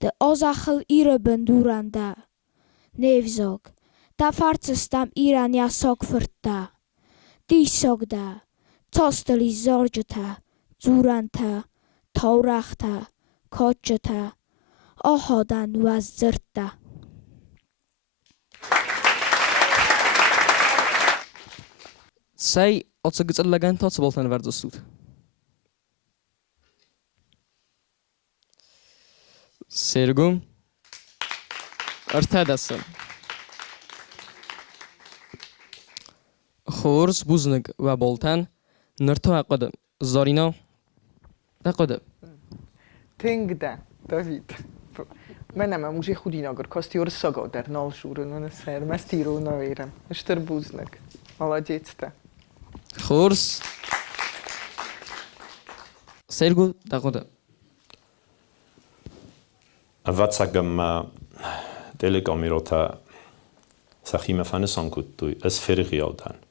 ده آزاخل ایره بندورنده نیفزاگ ده فرچستم ایران یا ساگ فرده دی ساگ ده تاستلی زارجته زورنته تورخته کاچته آهادن و از زرده سعی آتسگز اللگن تا سبالتن وردستود سرگم ارتدستم خورس بوزنگ و بالتن نرتو قدم زارینا نقدم Tänkte, David. Menemme muži hudinagar, kas ti orsaga der nalšūra, un es ir mestīru no vīram. Es tur būznek. Молодец te. خورس سرگو نقدم واتساقم تليكاميروتا سخيمة فانسان كتوي اسفرغي آدن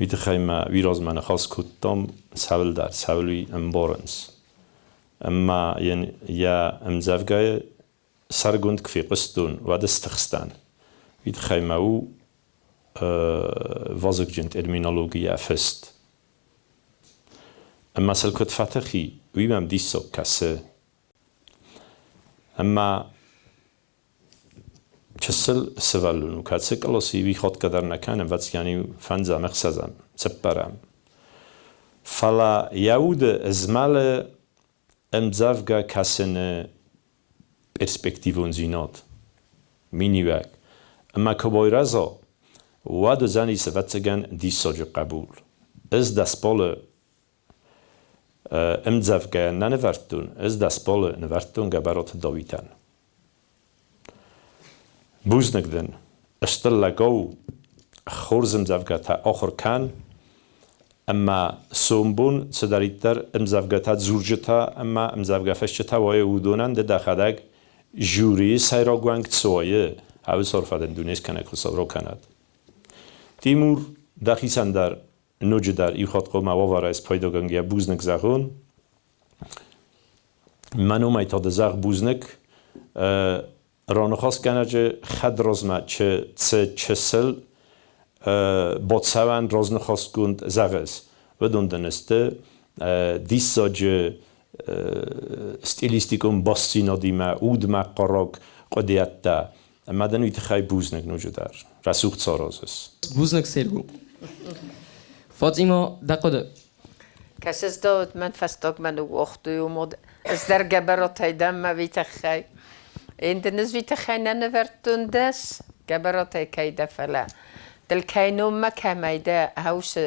ویده خیمه ویراز من خواست کتام سوال در سوالی امبارنس اما یا امزفگای سرگند کفی قستون و دستخستن ویده خیمه او وازق جنت ارمینالوگی افست اما سلکت فتخی ویمم دیسو کسه اما چسل سوالونو کاتسه کلاسی وی خود قدر نکنم وقت یعنی فنزم مخصزم سپرم فلا یود ازمال امزافگا کسنه پرسپکتیون زینات مینیوک اما کبای رزا واد زنی سوتگن دیساج قبول از دستبال امزافگا ننورتون از دستبال نورتون گبرات داویتن بوزنگدن اشتلگاو خورزم زفگتا آخر کن اما سومبون صدریتر امزفگتا زورجتا اما امزفگفشتا وای ودونن ده دخدک جوری سایراگوانگ تسوایه او صرفدن دونیس کنه خساب رو کند تیمور دخیسن در نوج در ای خود قوم واره از پایداگنگی بوزنگ زغون منو میتاد زغ بوزنگ رانخواست کنه که خد رازمه چه سل باتسوان رازنخواست کند زغز و دوندنسته دیسا جه ستیلیستیکون باستینا دیمه اودمه قراک قدیت ده مدنوی تخیی بوزنگ نوجه در رسوخت سارازس بوزنگ سرگو فاطمه دقده کسی از داد من فستاک منو وقتی اومد از در گبرات هیدم ما ویتخی این دنز ویتخی ننوردون دست گبرات هیده فلا دل کینو ما کمیده هاوش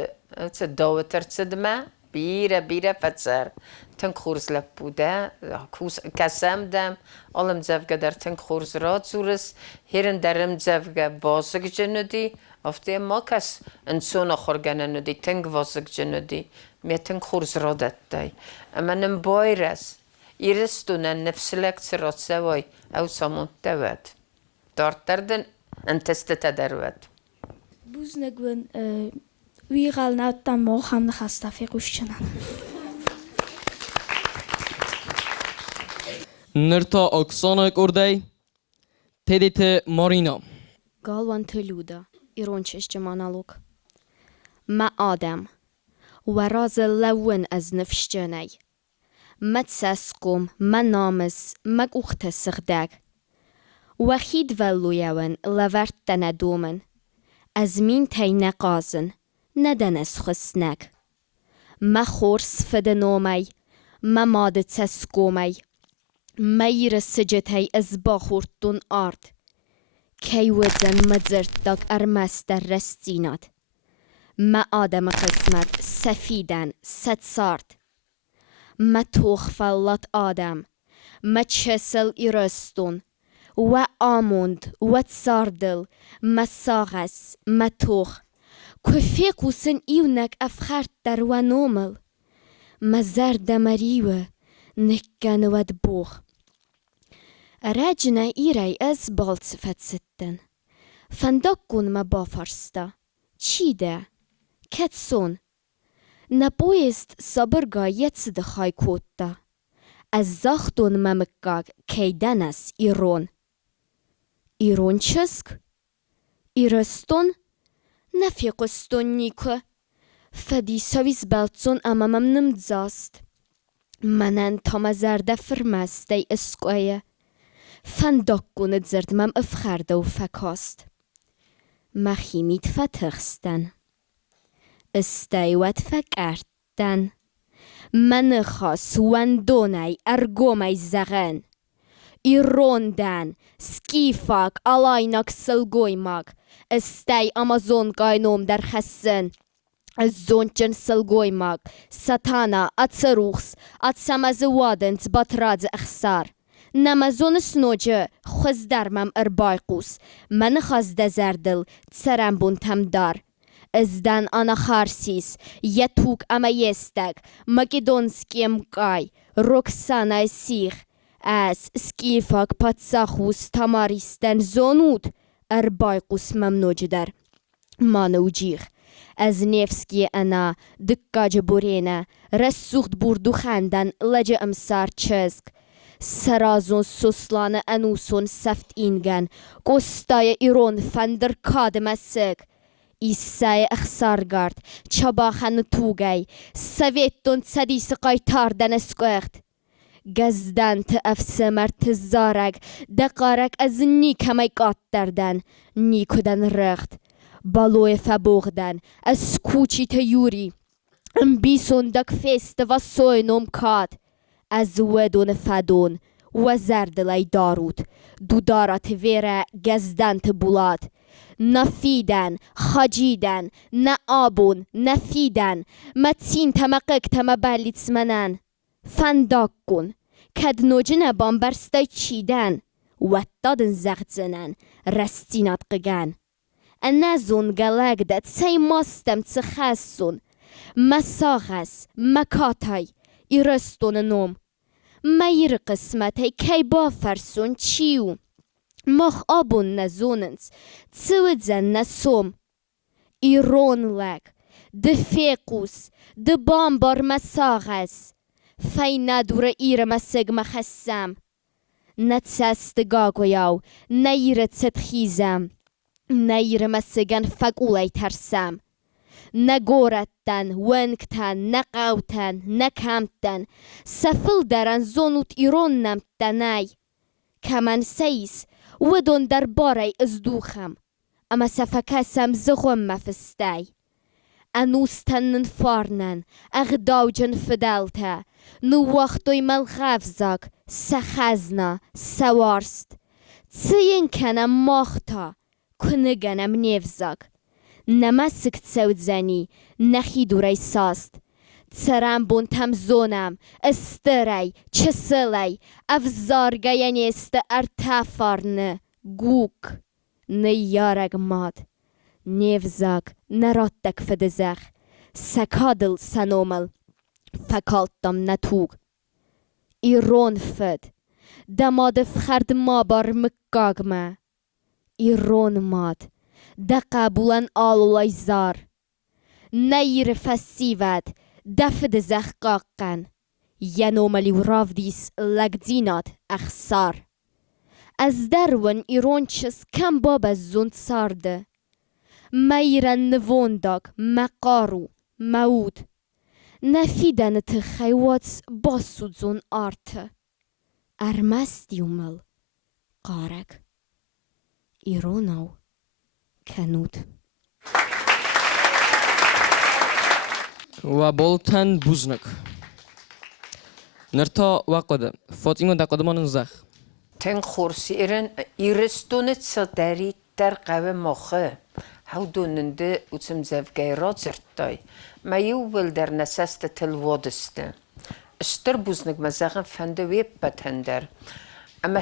داوتر صدمه بیره فتسر تن خورز لب بوده کسم دم علم زفگه در تن خورز راد زورس هرن درم زفگه بازگ جنودی افتی ما کس انسان خورگنه ندی تنگ واسق جندی میتن خورز رادت دای اما نم بایرس ایرستونه نفسلک سرات سوای او سامون تود دارتردن انتست تدرود بوزنگون ویغال نوتن ما هم نخسته فی قوشچنن نرتا اکسانک اردی تدیت مارینا Хауęnтە люда, ірончище монолог. ما آدم و راز لون از نفشتنی. ما تساسقم ما نامز ما گوخت سخدگ. و خید ولویون لورد ندومن. از مین تی نقازن ندنس خسنگ. ما خورس فدنومی ما ماد تسقومی. ما یرسجتی از باخورتون آرد. کی وزن مزرتاک ارمستر رستیناد. ما آدم قسمت سفیدن ست سارد. ما توخ فلات آدم. ما چسل ایرستون. و آموند و تساردل. ما ساغس. ما توخ. کفی قوسن ایونک افخارد در و نومل. ما زرد مریوه. نکن ود بوخ. رجنا ایرای از بالت فتستن. فندقون ما بافرستا. چی ده؟ کتسون. نبایست صبرگایت صدخای کوتا. از زاختون ممکاگ کیدن است ایرون. ایرون چسک؟ ایرستون؟ نفیقستون نیکه. فدی سویز بلتون امامم نمدزاست. منن تام زرده فرمسته اسقایه. فندقون زرد مم افخرده و فکاست. مخیمیت فتخستن. استایوت فکرتن. من خاص وندونای ارگومی زغن. ایروندن. سکیفاک آلایناک سلگویماک. استای آمازون گاینوم در خسن. زونچن سلگویماک. ساتانا اتسروخس. اتسامزوادنت باتراد اخسار. نمازون سنوجه خوز درمم اربایقوس. من خواست دزردل تسرم بونتم دار. ازدن آنا خارسیس. یتوک اما یستگ. مکدونسکی مکای. روکسانای سیخ. از سکیفاک پاتساخوس تماریستن زونود. اربایقوس ممنوج در. مانوجیخ. از نیفسکی انا دکا جبورینه. رسوخت بردو خندن لجه امسار چزگ. سرازون سوسلانه انوسون سفت اینگن. گستای ایرون فندر کادمسگ. ایسای اخسارگارد. چباخن توگای. سویتون سدیس قایتاردن اسکوخت. گزدن تفسمر تزارگ. دقارک از نیکمای قات دردن. نیکودن رخت. بالوی فبوغدن. از کوچی تیوری. بیسون دک فست و سوینوم کاد. از ودون فدون و زردلای دارود. دودارات ویره گزدن تبولاد. نفیدن، خجیدن، نه آبون، نفیدن. متین تمقق تمبلیت منن. فندق کن. کد نوجن بامبرستای چیدن. و دادن زغزنن. رستینات قگن. انازون گلگدت سی ماستم تخصون. مساغس، مکاتای. ایرستون نوم. مایر قسمتی کی بافرسون چیو. مخ آبون نزوننس. تسودزن نسوم. ایرون لگ. دفیقوس. دبامبار مساغس. فی ندور ایر مسگ مخسم. نتسست گاگویاو. نیر تتخیزم. نیر مسگن فگولای ترسم. نگورتن، ونکتن، نقاوتن، نکامتن. سفل درن زونوت ایرون نمتنای. کمان سیس ودون در بارای ازدوخم. اما سفکاسم زغم مفستای. انوستن فارنن، اغداوجن فدالتا. نو وقتوی ملغفزاک، سخزنا، سوارست. تسین کنم ماختا، کنگنم نیفزاک. نمسک تسودزنی، نخی دورای ساست. تسرم بون تمزونم، استرای، چسلای. افزارگای نیست ارتفارنه، گوک. نیارگ ماد. Nevzak narattek fedezach, sakadel sanomel, fakaltam natug. Iron fed, damad fchard mabar mkagma. Iron mad, da qabulan alulay zar. Nair fasivad, da fedezach qaqan. Yanomali uravdis lagdinat akhsar. از درون ایرانچس کم باب از زند سارده میرن نوانداک مقارو مود نفیدن تخیوات باسود زون آرته ارمستیومل قارک ایرانو کنود و بولتن بوزنک نرتا وقده فاطمه دقدمان زخ تن خورسی ایرستونت صدری در قوه مخه هاو دوننده اوتم زفگای را زرتای ما یوبل در نسست تلوادسته اشتر بوزنگ مزاقن فنده ویب بتندر اما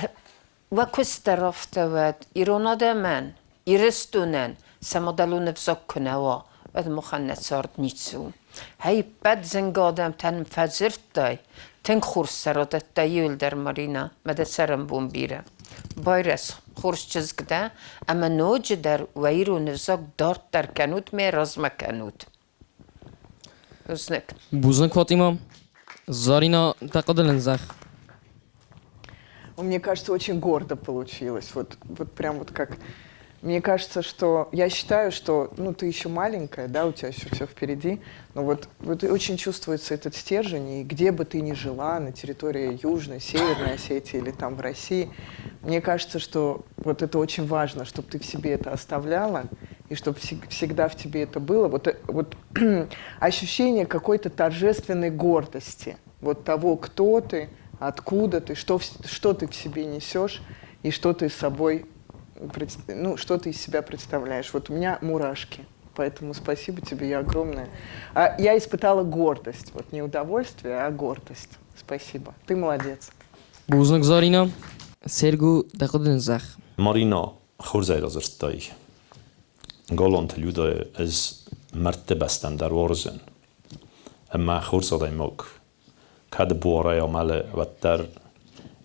وکست رفته ود ایرونا ده من ایرستونن سمادلو نفزاک کنوا ود مخنت سارد نیتسو هی بد زنگادم تن فزرتای تن خورس سرادت دایول در مارینا مده سرم بوم بیره بایرس خورس چزگده اما نوج در ویرو نفزاک دارت در کنود می رازم کنود بوزنک فاطمه Зарина дақадален зах. Мне кажется, очень гордо получилось. Вот прям вот как... Мне кажется, что... Я считаю, что... Ну, ты еще маленькая, да, у тебя еще все впереди. Но вот очень чувствуется этот стержень. И где бы ты ни жила, на территории Южной, Северной Осетии или там в России, мне кажется, что вот это очень важно, чтобы ты в себе это оставляла, и чтобы всегда в тебе это было. Вот ощущение какой-то торжественной гордости. Вот того, кто ты, откуда ты, что ты в себе несешь, и что ты собой, ну, что ты из себя представляешь. Вот у меня мурашки. Поэтому спасибо тебе огромное. Я испытала гордость. Вот не удовольствие, а гордость. Спасибо. Ты молодец. Бузник Зарина. Сергу дақадален зах. Marina خورزای رازرتای گالانت لیودا از مرتبه بستن در وارزن اما خورزای مک کد بواره عمل و در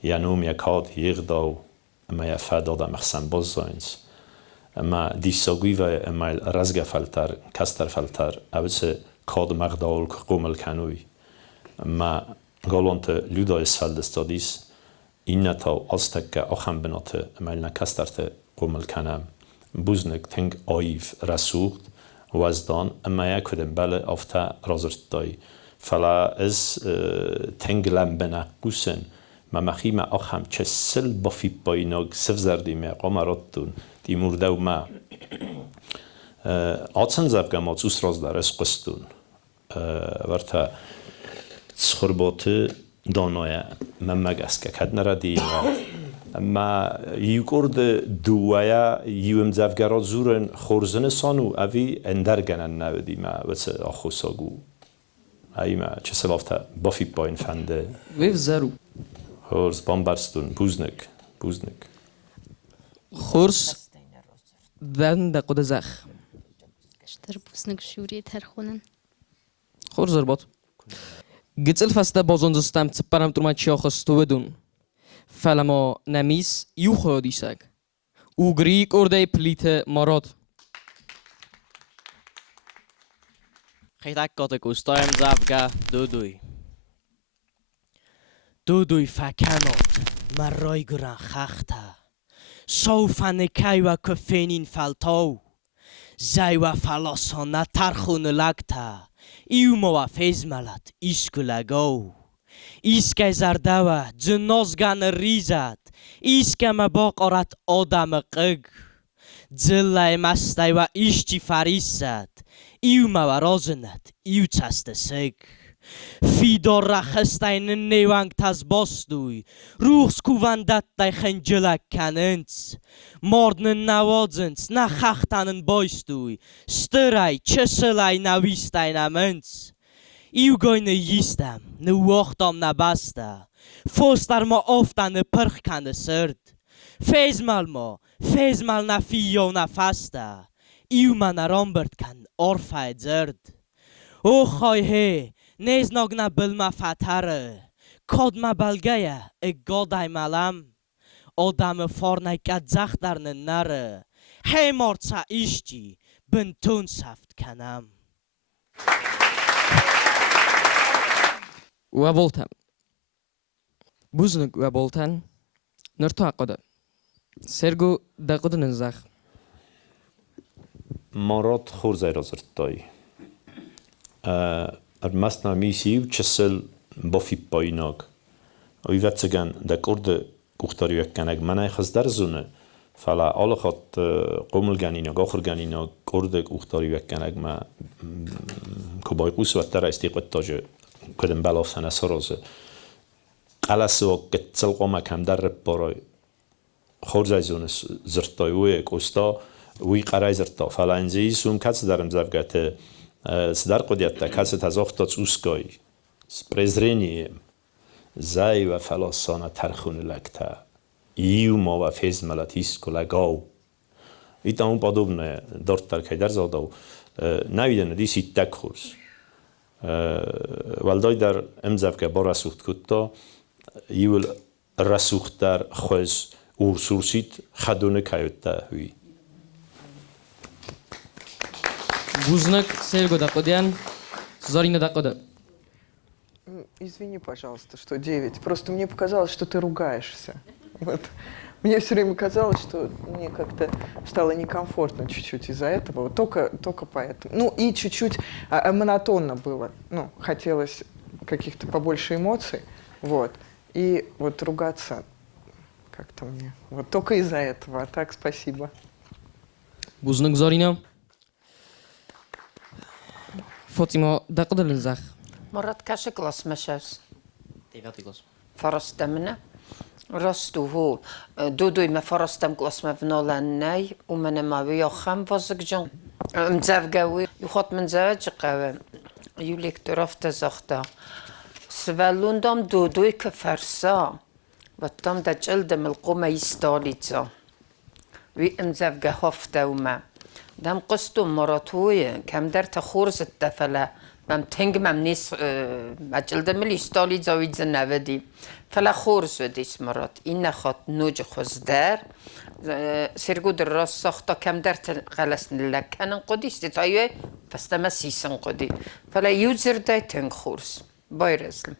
ینوم یکاد یغداو اما یفدا دم خسن بازاینز اما دیساگوی و اما رزگ فلتر کستر فلتر اوس کاد مقدال قومل کنوی اما گالانت لیودا از فلدستادیس این تا آستک آخم بنات مال نکسترت قومل کنم بوزنک تنگ آیف رسوخت وزدان اما یک کدم بله آفتا رازرتای فلا از تنگ لم بنقوسن ما مخیم آخم چه سل بافی بایناگ سف زردی می قمراتون دی مرده و ما آتسن زبگه ما توس راز در از قستون ورتا تسخربات دانای ممگس که کد نردی اما یکورد دویا یوم زفگرات زورن خورزن سانو اوی اندرگنن نودی ما واسه آخوساگو ای ما چه سلافتا بافی باین فنده ویف زرو خورز بامبرستون بوزنک خورس دن دقود زخ اشتر بوزنک شوری ترخونن خورز زربات گتل فسته بازندستم تپرم ترما چیا خستو بدون فلما نمیس یو خودیسگ او گریک ارده پلیت ماراد خیلی کات کوستایم زفگه دودوی فکنات مرای گران خخته صوفن کی و کفینین فلتاو زی و فلاسانه ترخون لگته ایوما و فیزملت ایسکولگاو ایسکه زرده و جنازگن ریزد ایسکه مباق آرد آدم قگ جلای مستی و ایشتی فریسد ایوما و رازند ایو چست سگ فیدار رخستین نیوانگ تز باستوی روخس کووندت دی خنجلک کننس ماردن نوازنس نخختنن بایستوی سترای چسلای نویستین امنس ایو گوی نیستم نواختم نبسته فوستر ما آفتن پرخ کنه سرد فیزمل نفی یا نفسته ایو من رامبرد کن عرفه زرد او خواهی نیز ناگنه بلما فتره کاد ما بلگه اگادای ملم آدم فارنه که زخ در نره هی مارتسا ایشتی بنتون سفت کنم و بولتم بوزنگ و بولتن نرتو عقده سرگو دقود نزخ مرات خور زیر زرتای مثلا میسیو چسل بافی پاییناگ اویوت سگن دکورد گفتاری وکنگ منای خزدر زونه فلا آل خات قومل گنینا گاخر گنینا کورد گفتاری وکنگ ما کبای قوس و تر استیقت تاج کدم بلاف سنه سرازه قلس و کتسل قوم کم در برای خور زیزون زرتای وی کوستا وی قرای زرتا فلا انزی سوم کس درم زفگت سدر قدیت تا کس تزاخت تا تسوسکای سپرزرینی زای و فلاسانه ترخون لکتا ایو ما و فیز ملاتیس کلگاو ایتا اون podobne دارت ترکی در زادو نویدن دیسی تک خورس والدای در امزف که با رسوخت کتا ایول رسوخت در خوز او سورسید خدونه کایوتا هوی بوزنگ سرگو دقودیان زارینه دقوده Извини, пожалуйста, что 9. Просто мне показалось, что ты ругаешься. Вот. Мне все время казалось, что мне как-то стало некомфортно чуть-чуть из-за этого. Вот только поэтому. Ну и чуть-чуть монотонно было. Ну, хотелось каких-то побольше эмоций. Вот. И вот ругаться как-то мне. Вот только из-за этого. А так спасибо. بوزنگ زارینه فاطمه دقوده نزخ مرات كاش كلاس مشاس تيفاتي كلاس فرستمنا رستو هو دودوي ما فرستم كلاس ما فنولاناي ومن ما بيوخم فازك جن مزافقاوي يخوت من زواج قوي يوليك ترافت زختا سوالون دام دودوي كفرسا وتم دا جلدم القومة يستاليتزا وي مزافقا هفتا وما دام قستو مراتوي كم در تخورز التفلا مم تنگ مم نیست مجلده ملی استالی زاوید زنودی فلا خورز ودیس مرات این نخواد نوج خوزدر سرگو در راست ساختا کم در غلس نلکنن قدیس دیت آیوه پس دم سیسن قدی فلا یوزر دای تنگ خورز بایرزل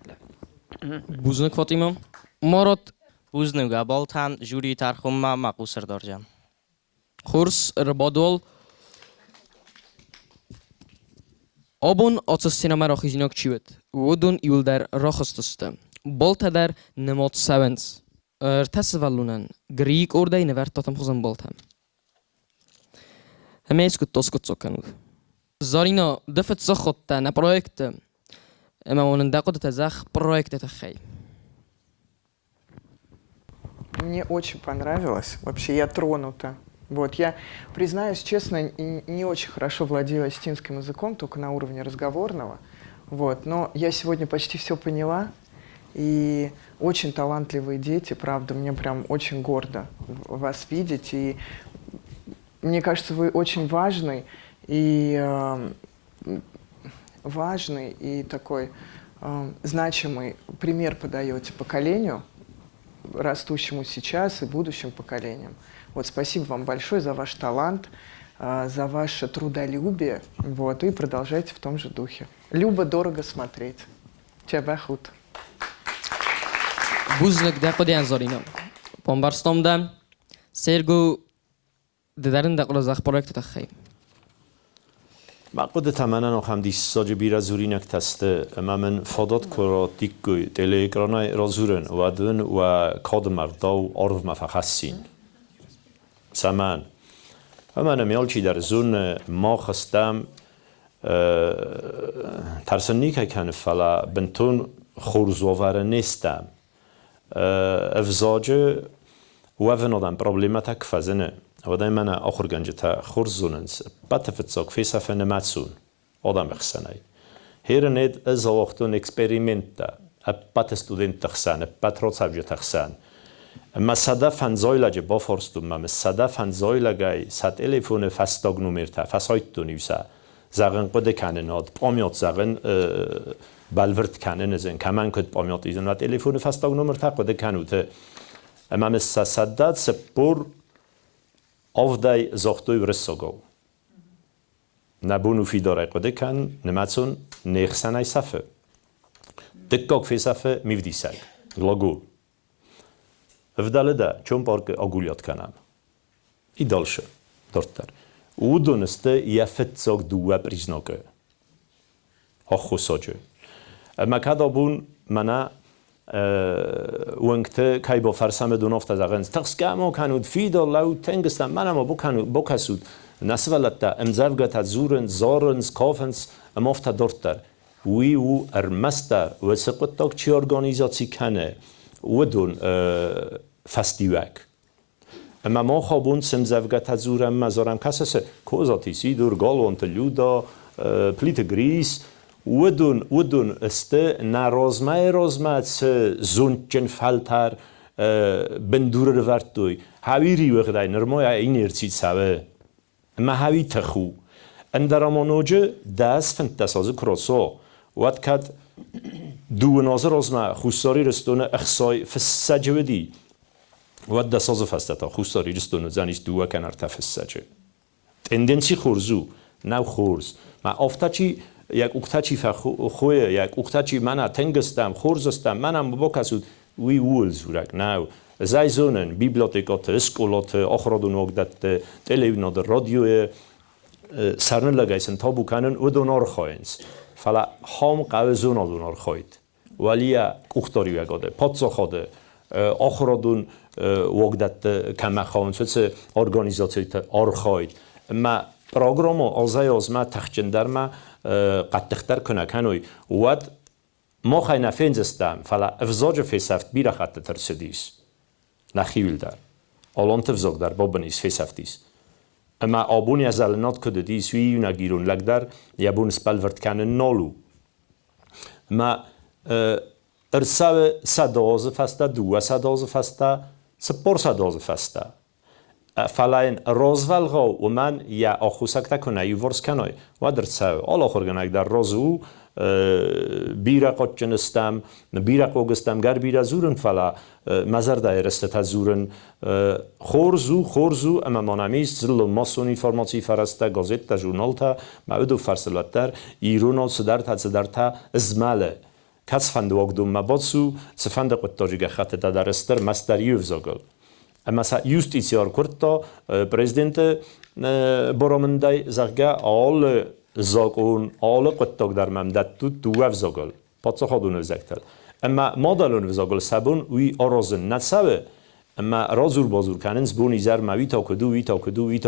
بوزنگ فاطمه مرات بوزنگ بالتن جوری ترخم ما مقوسر دارجم خورس ربادول آبون آتش سینما را خیزیناک چیوت ودون ایول در راخستسته بالت در نماد سونس ارتس ولونن گریک اوردای نورد تاتم خوزن بالتم همه اسکت تاسکت سکنود زارینا دفت سخت نه پروژکت اما من دقت تزخ پروژکت تخی Мне очень понравилось. Вообще я тронута. Вот, я, признаюсь честно, не очень хорошо владею осетинским языком, только на уровне разговорного. Вот, но я сегодня почти все поняла. И очень талантливые дети, правда, мне прям очень гордо вас видеть. И мне кажется, вы очень важный и такой значимый пример подаете поколению, растущему сейчас и будущим поколениям. Вот, спасибо вам большое за ваш талант, за ваше трудолюбие. Вот, и продолжайте в том же духе. Любо дорого смотреть. Чабахут. بوزنگ دقودیان زارینا پامبرستم دم سرگو ددرن دقل زخ پروژکت تخی بعد تمنا نخم دیس ساج بیرا زورینک تسته اما من فادات کرا دیگوی تلگرانای رازورن و دن و کاد مرداو عرف مفخسین سامان اما نمیال چی در زون ما خستم ترسنی که کنه فلا بنتون خورزواره نیستم افزاجه و افنادم پروبلماتک فزنه و دایم من آخر گنج تا خورزوننس باتفتزاک فیساف نماتسون آدم بخسنای هیر نید از وقتون اکسپریمنت تا بات استودنت تخسان بات روتسابج تخسان اما صدف انزایل با فرستم مم صدف انزایل گای سات تلفن فستاگ نمرتا فسایت دونیوسا زغن قد کنناد پامیات زغن بالورد کنن زن کمان کد پامیات ایزن و تلفن فستاگ نمرتا قد کنوته اما مس صدات سپور آفدای زختوی ورسوگو نبونو فی داره قد کن نماتون نیخسنای صفه دکاک فی صفه میودیسگ گلاگول افداله چون پارک آگولیات کنم ای دالشه دارتر او دونسته یفت زاگ دوه پریزناکه آخو ساجه اما کدا بون منا وانگته کای با فرسام دونافت زاغن تقسکامو کنود فیدال لو تنگستم منم با کسود نسولت امزرگت زورن زارنز کافنز امافت دارتر وی او ارمسته و سقطاک چی ارگانیزاسی کنه ودون فستیوک اما ما خوابون سمزوگت زورم مزارم کسسه کوزاتی سیدور گالوانت لیودا پلیت گریس ودون است نرازمه زونچن فلتر بندور روردوی هاویری وقتی نرمای این ارسید سوه اما هاوی تخو اندرامانوجه دست فنتساز کراسو وقت کد دو نظر از ما خوستاری رستونه اخصای فسجه دی و دستاز فسته خوستاری رستونه زنیش دو کنار تفسجه تندنسی خورزو نو خورز ما آفتچی یک اختچی خوی یک اختچی من تنگستم خورزستم منم با کسود وی وول زورک نو زایزونن بیبلیوتکات اسکولات آخرادون وقت تلویزیون رادیو سرن لگایسن تابو کنن و دونار خواهنس فلا هم قوی زونا دونار خواهید ولی اختاری وگاده پاتسا خواده آخرادون وقت کم خواهنس وچه ارگانیزاتی آرخواهید ما پروگرامو آزای از ما تخچندر ما قد تختر کنه کنوی ود ما خیلی نفینز استم فلا افزاج فیسفت بیره خط ترسدیس نخیل در الان تفزاگ در بابنیس فیسفتیس اما آبونی از الانات کده دیس وی نگیرون لگ در یابون سپلورد کنن نالو ما ارساو سداز فسته دو سداز فسته سپور سداز فسته فلاین رازولغا و من یا آخوسکتا کنه یو ورس کنای و در ساو آل آخر گنگ در رازو بیرق جنستم بیرق اوگستم گر بیره زورن فلا مزر دایر است زورن خورزو اما منامیست زل ماسون اینفورماسی فرسته گازت ژورنال تا معدو فرسلتر ایرونال صدرتا ازماله کس فند وقدوم مبادسو سفند قطاجی خط درستر مستریو زاگل اما سا یوستیسیار کرتا پرزیدنت برامندای زاگا آل زاگون آل قطاق در ممدد دو زاگل پاتسا خودون زاگتل اما مادالون زاگل سبون وی آرازن نتسوه اما رازور بازور کننز بونی زر ما وی تا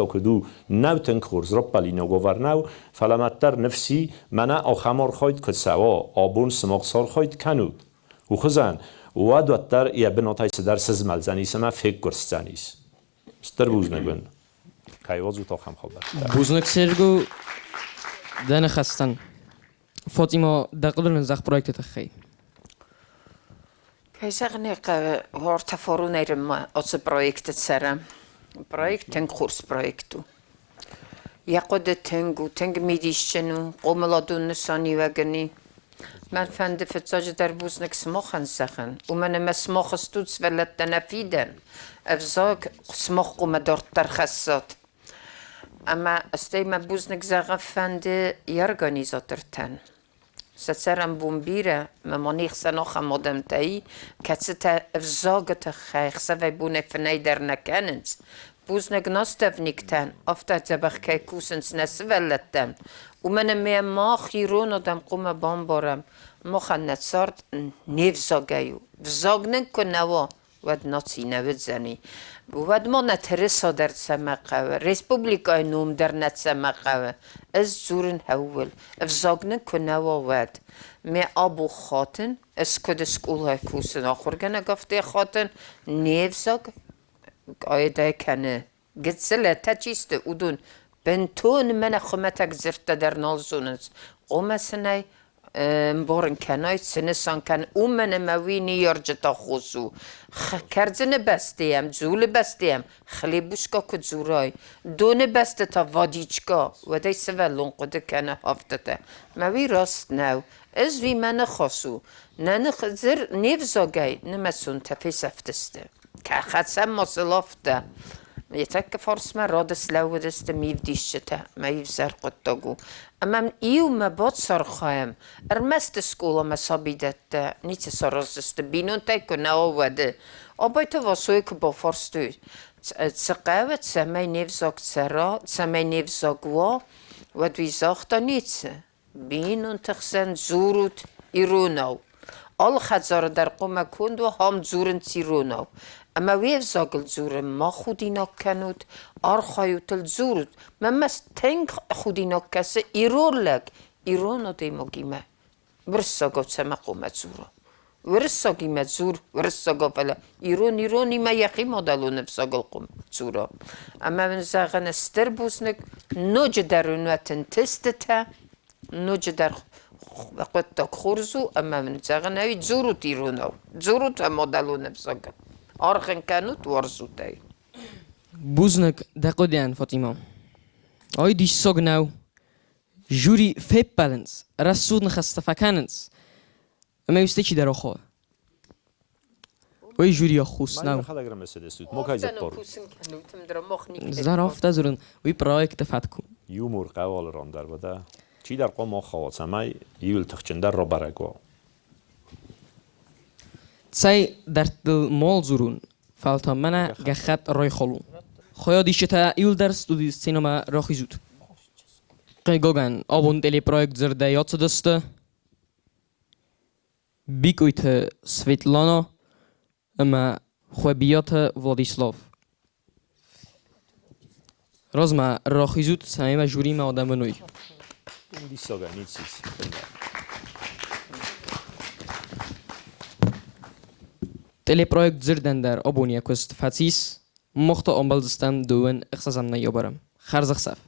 کدو نو تنگ خورز را پلینا گوورنو فلامتر نفسی منا آخمار خواهید که سوا آبون سماقسار خواهید کنود و خزن و دوتر یا بناتای سدر سزمل زنیس ما فکر کرست زنیس ستر بوزنگون کایوازو تا خم خوابه بوزنگ سرگو دن خستن فاطمه دقیقا زخ پرویکت تخی Kijk, hoort voor een als project het zijn. Project ten kursproject. Ja, goed de teng medicine, komela doen sani wegeni. Men vindt de vetzage daar boos niks mogen zeggen. Men mes mogen stoets wel het dan afiden. Of zo smog om het door ter gesot. Maar als hij me boos niks zeggen van de organisator ten. سرم بومبیره ممانیخ سناخ مادم تایی کسته افزاگت خیخ سوی بونه فنای در نکننز بوز نگناستف نیکتن افتا زبخ که کوسنس نسولتم و من می ما خیرون آدم قوم بامبارم مخن نتسارد نیفزاگیو فزاگنن کنوا ود ناسی نوید زنی ود ما نترسا در سمقه ریسپوبلیکای نوم در نت سمقه از زورن هول افزاگنن کنوا ود می آبو خاتن از کد سکول های کوسن آخور گنه گفته خاتن نیفزاگ آیده کنه گتسله تا چیسته اودون بنتون من خمتک زرته در نالزونز قوم سنه مبارن کنای سنسان کن اومن موینی یارجتا خوزو کرزن بستیم زول بستیم خلی بوشکا کجورای دون بست تا وادیچکا و دی سوالون قده کنه هفته موی راست نو از وی من خاصو نه خزر نیفزاگی نمسون تفیس افتسته که خدسم ماسلافته يتك فرس ما راد سلو دست ميف ديشته ما يفزر قطقو أمام إيو ما بات صار خايم أرمست سكولا ما صابيدت نيت صارست بينون تايكو ناوده أبايت واسويك با فرستو تسقاوة تسمي نفزاك تسرا تسمي نفزاك وا ودوي زاختا نيت بينون تخسن زورود إيروناو آل خزار در قوم کند و هم زورن تیروناو اما ویف زاگل زور ما خودی نکنود آرخایوتل زورد من مست تنگ خودی نکسه ایرور لگ ایرونو دیمو گیمه ورساگو سما قومت زورا ورساگی مزور ورساگو فلا ایرونی ما یخی مدلو نفساگل قوم زورا اما من زاغن استر بوزنک نوج درونوتن تستتا نوج در وقت خورزو اما من زاغن اوی زورو تیرونو زورو تا مدلو نفساگل آرخن کنود ورزو تای بوزنک دقودیان فاطمه آی دیش ساگ نو جوری فیب بالانس رسود نخسته فکننس اما یسته چی در آخواه آی جوری خوست نو زرافت ازرون وی پرایک دفت کن یومور قوال ران در بده چی در قوم آخواه سمای یول تخچندر را برگواه تسای در دل مال زورون فالتا منه گخت رای خالون خواه دیشتا ایول در استودی سینما راخی زود قیگاگن آبون دلی پرویکت زرده یاد سدسته بیکویت سویتلانا اما خواه بیات ولادیسلاف رازما راخی زود سمیم جوری ما آدم نوی تلپرویکت زردن در آبونیا کست فتیس مخت آمبالدستم دوون اختصام نیابرم خرزخ صف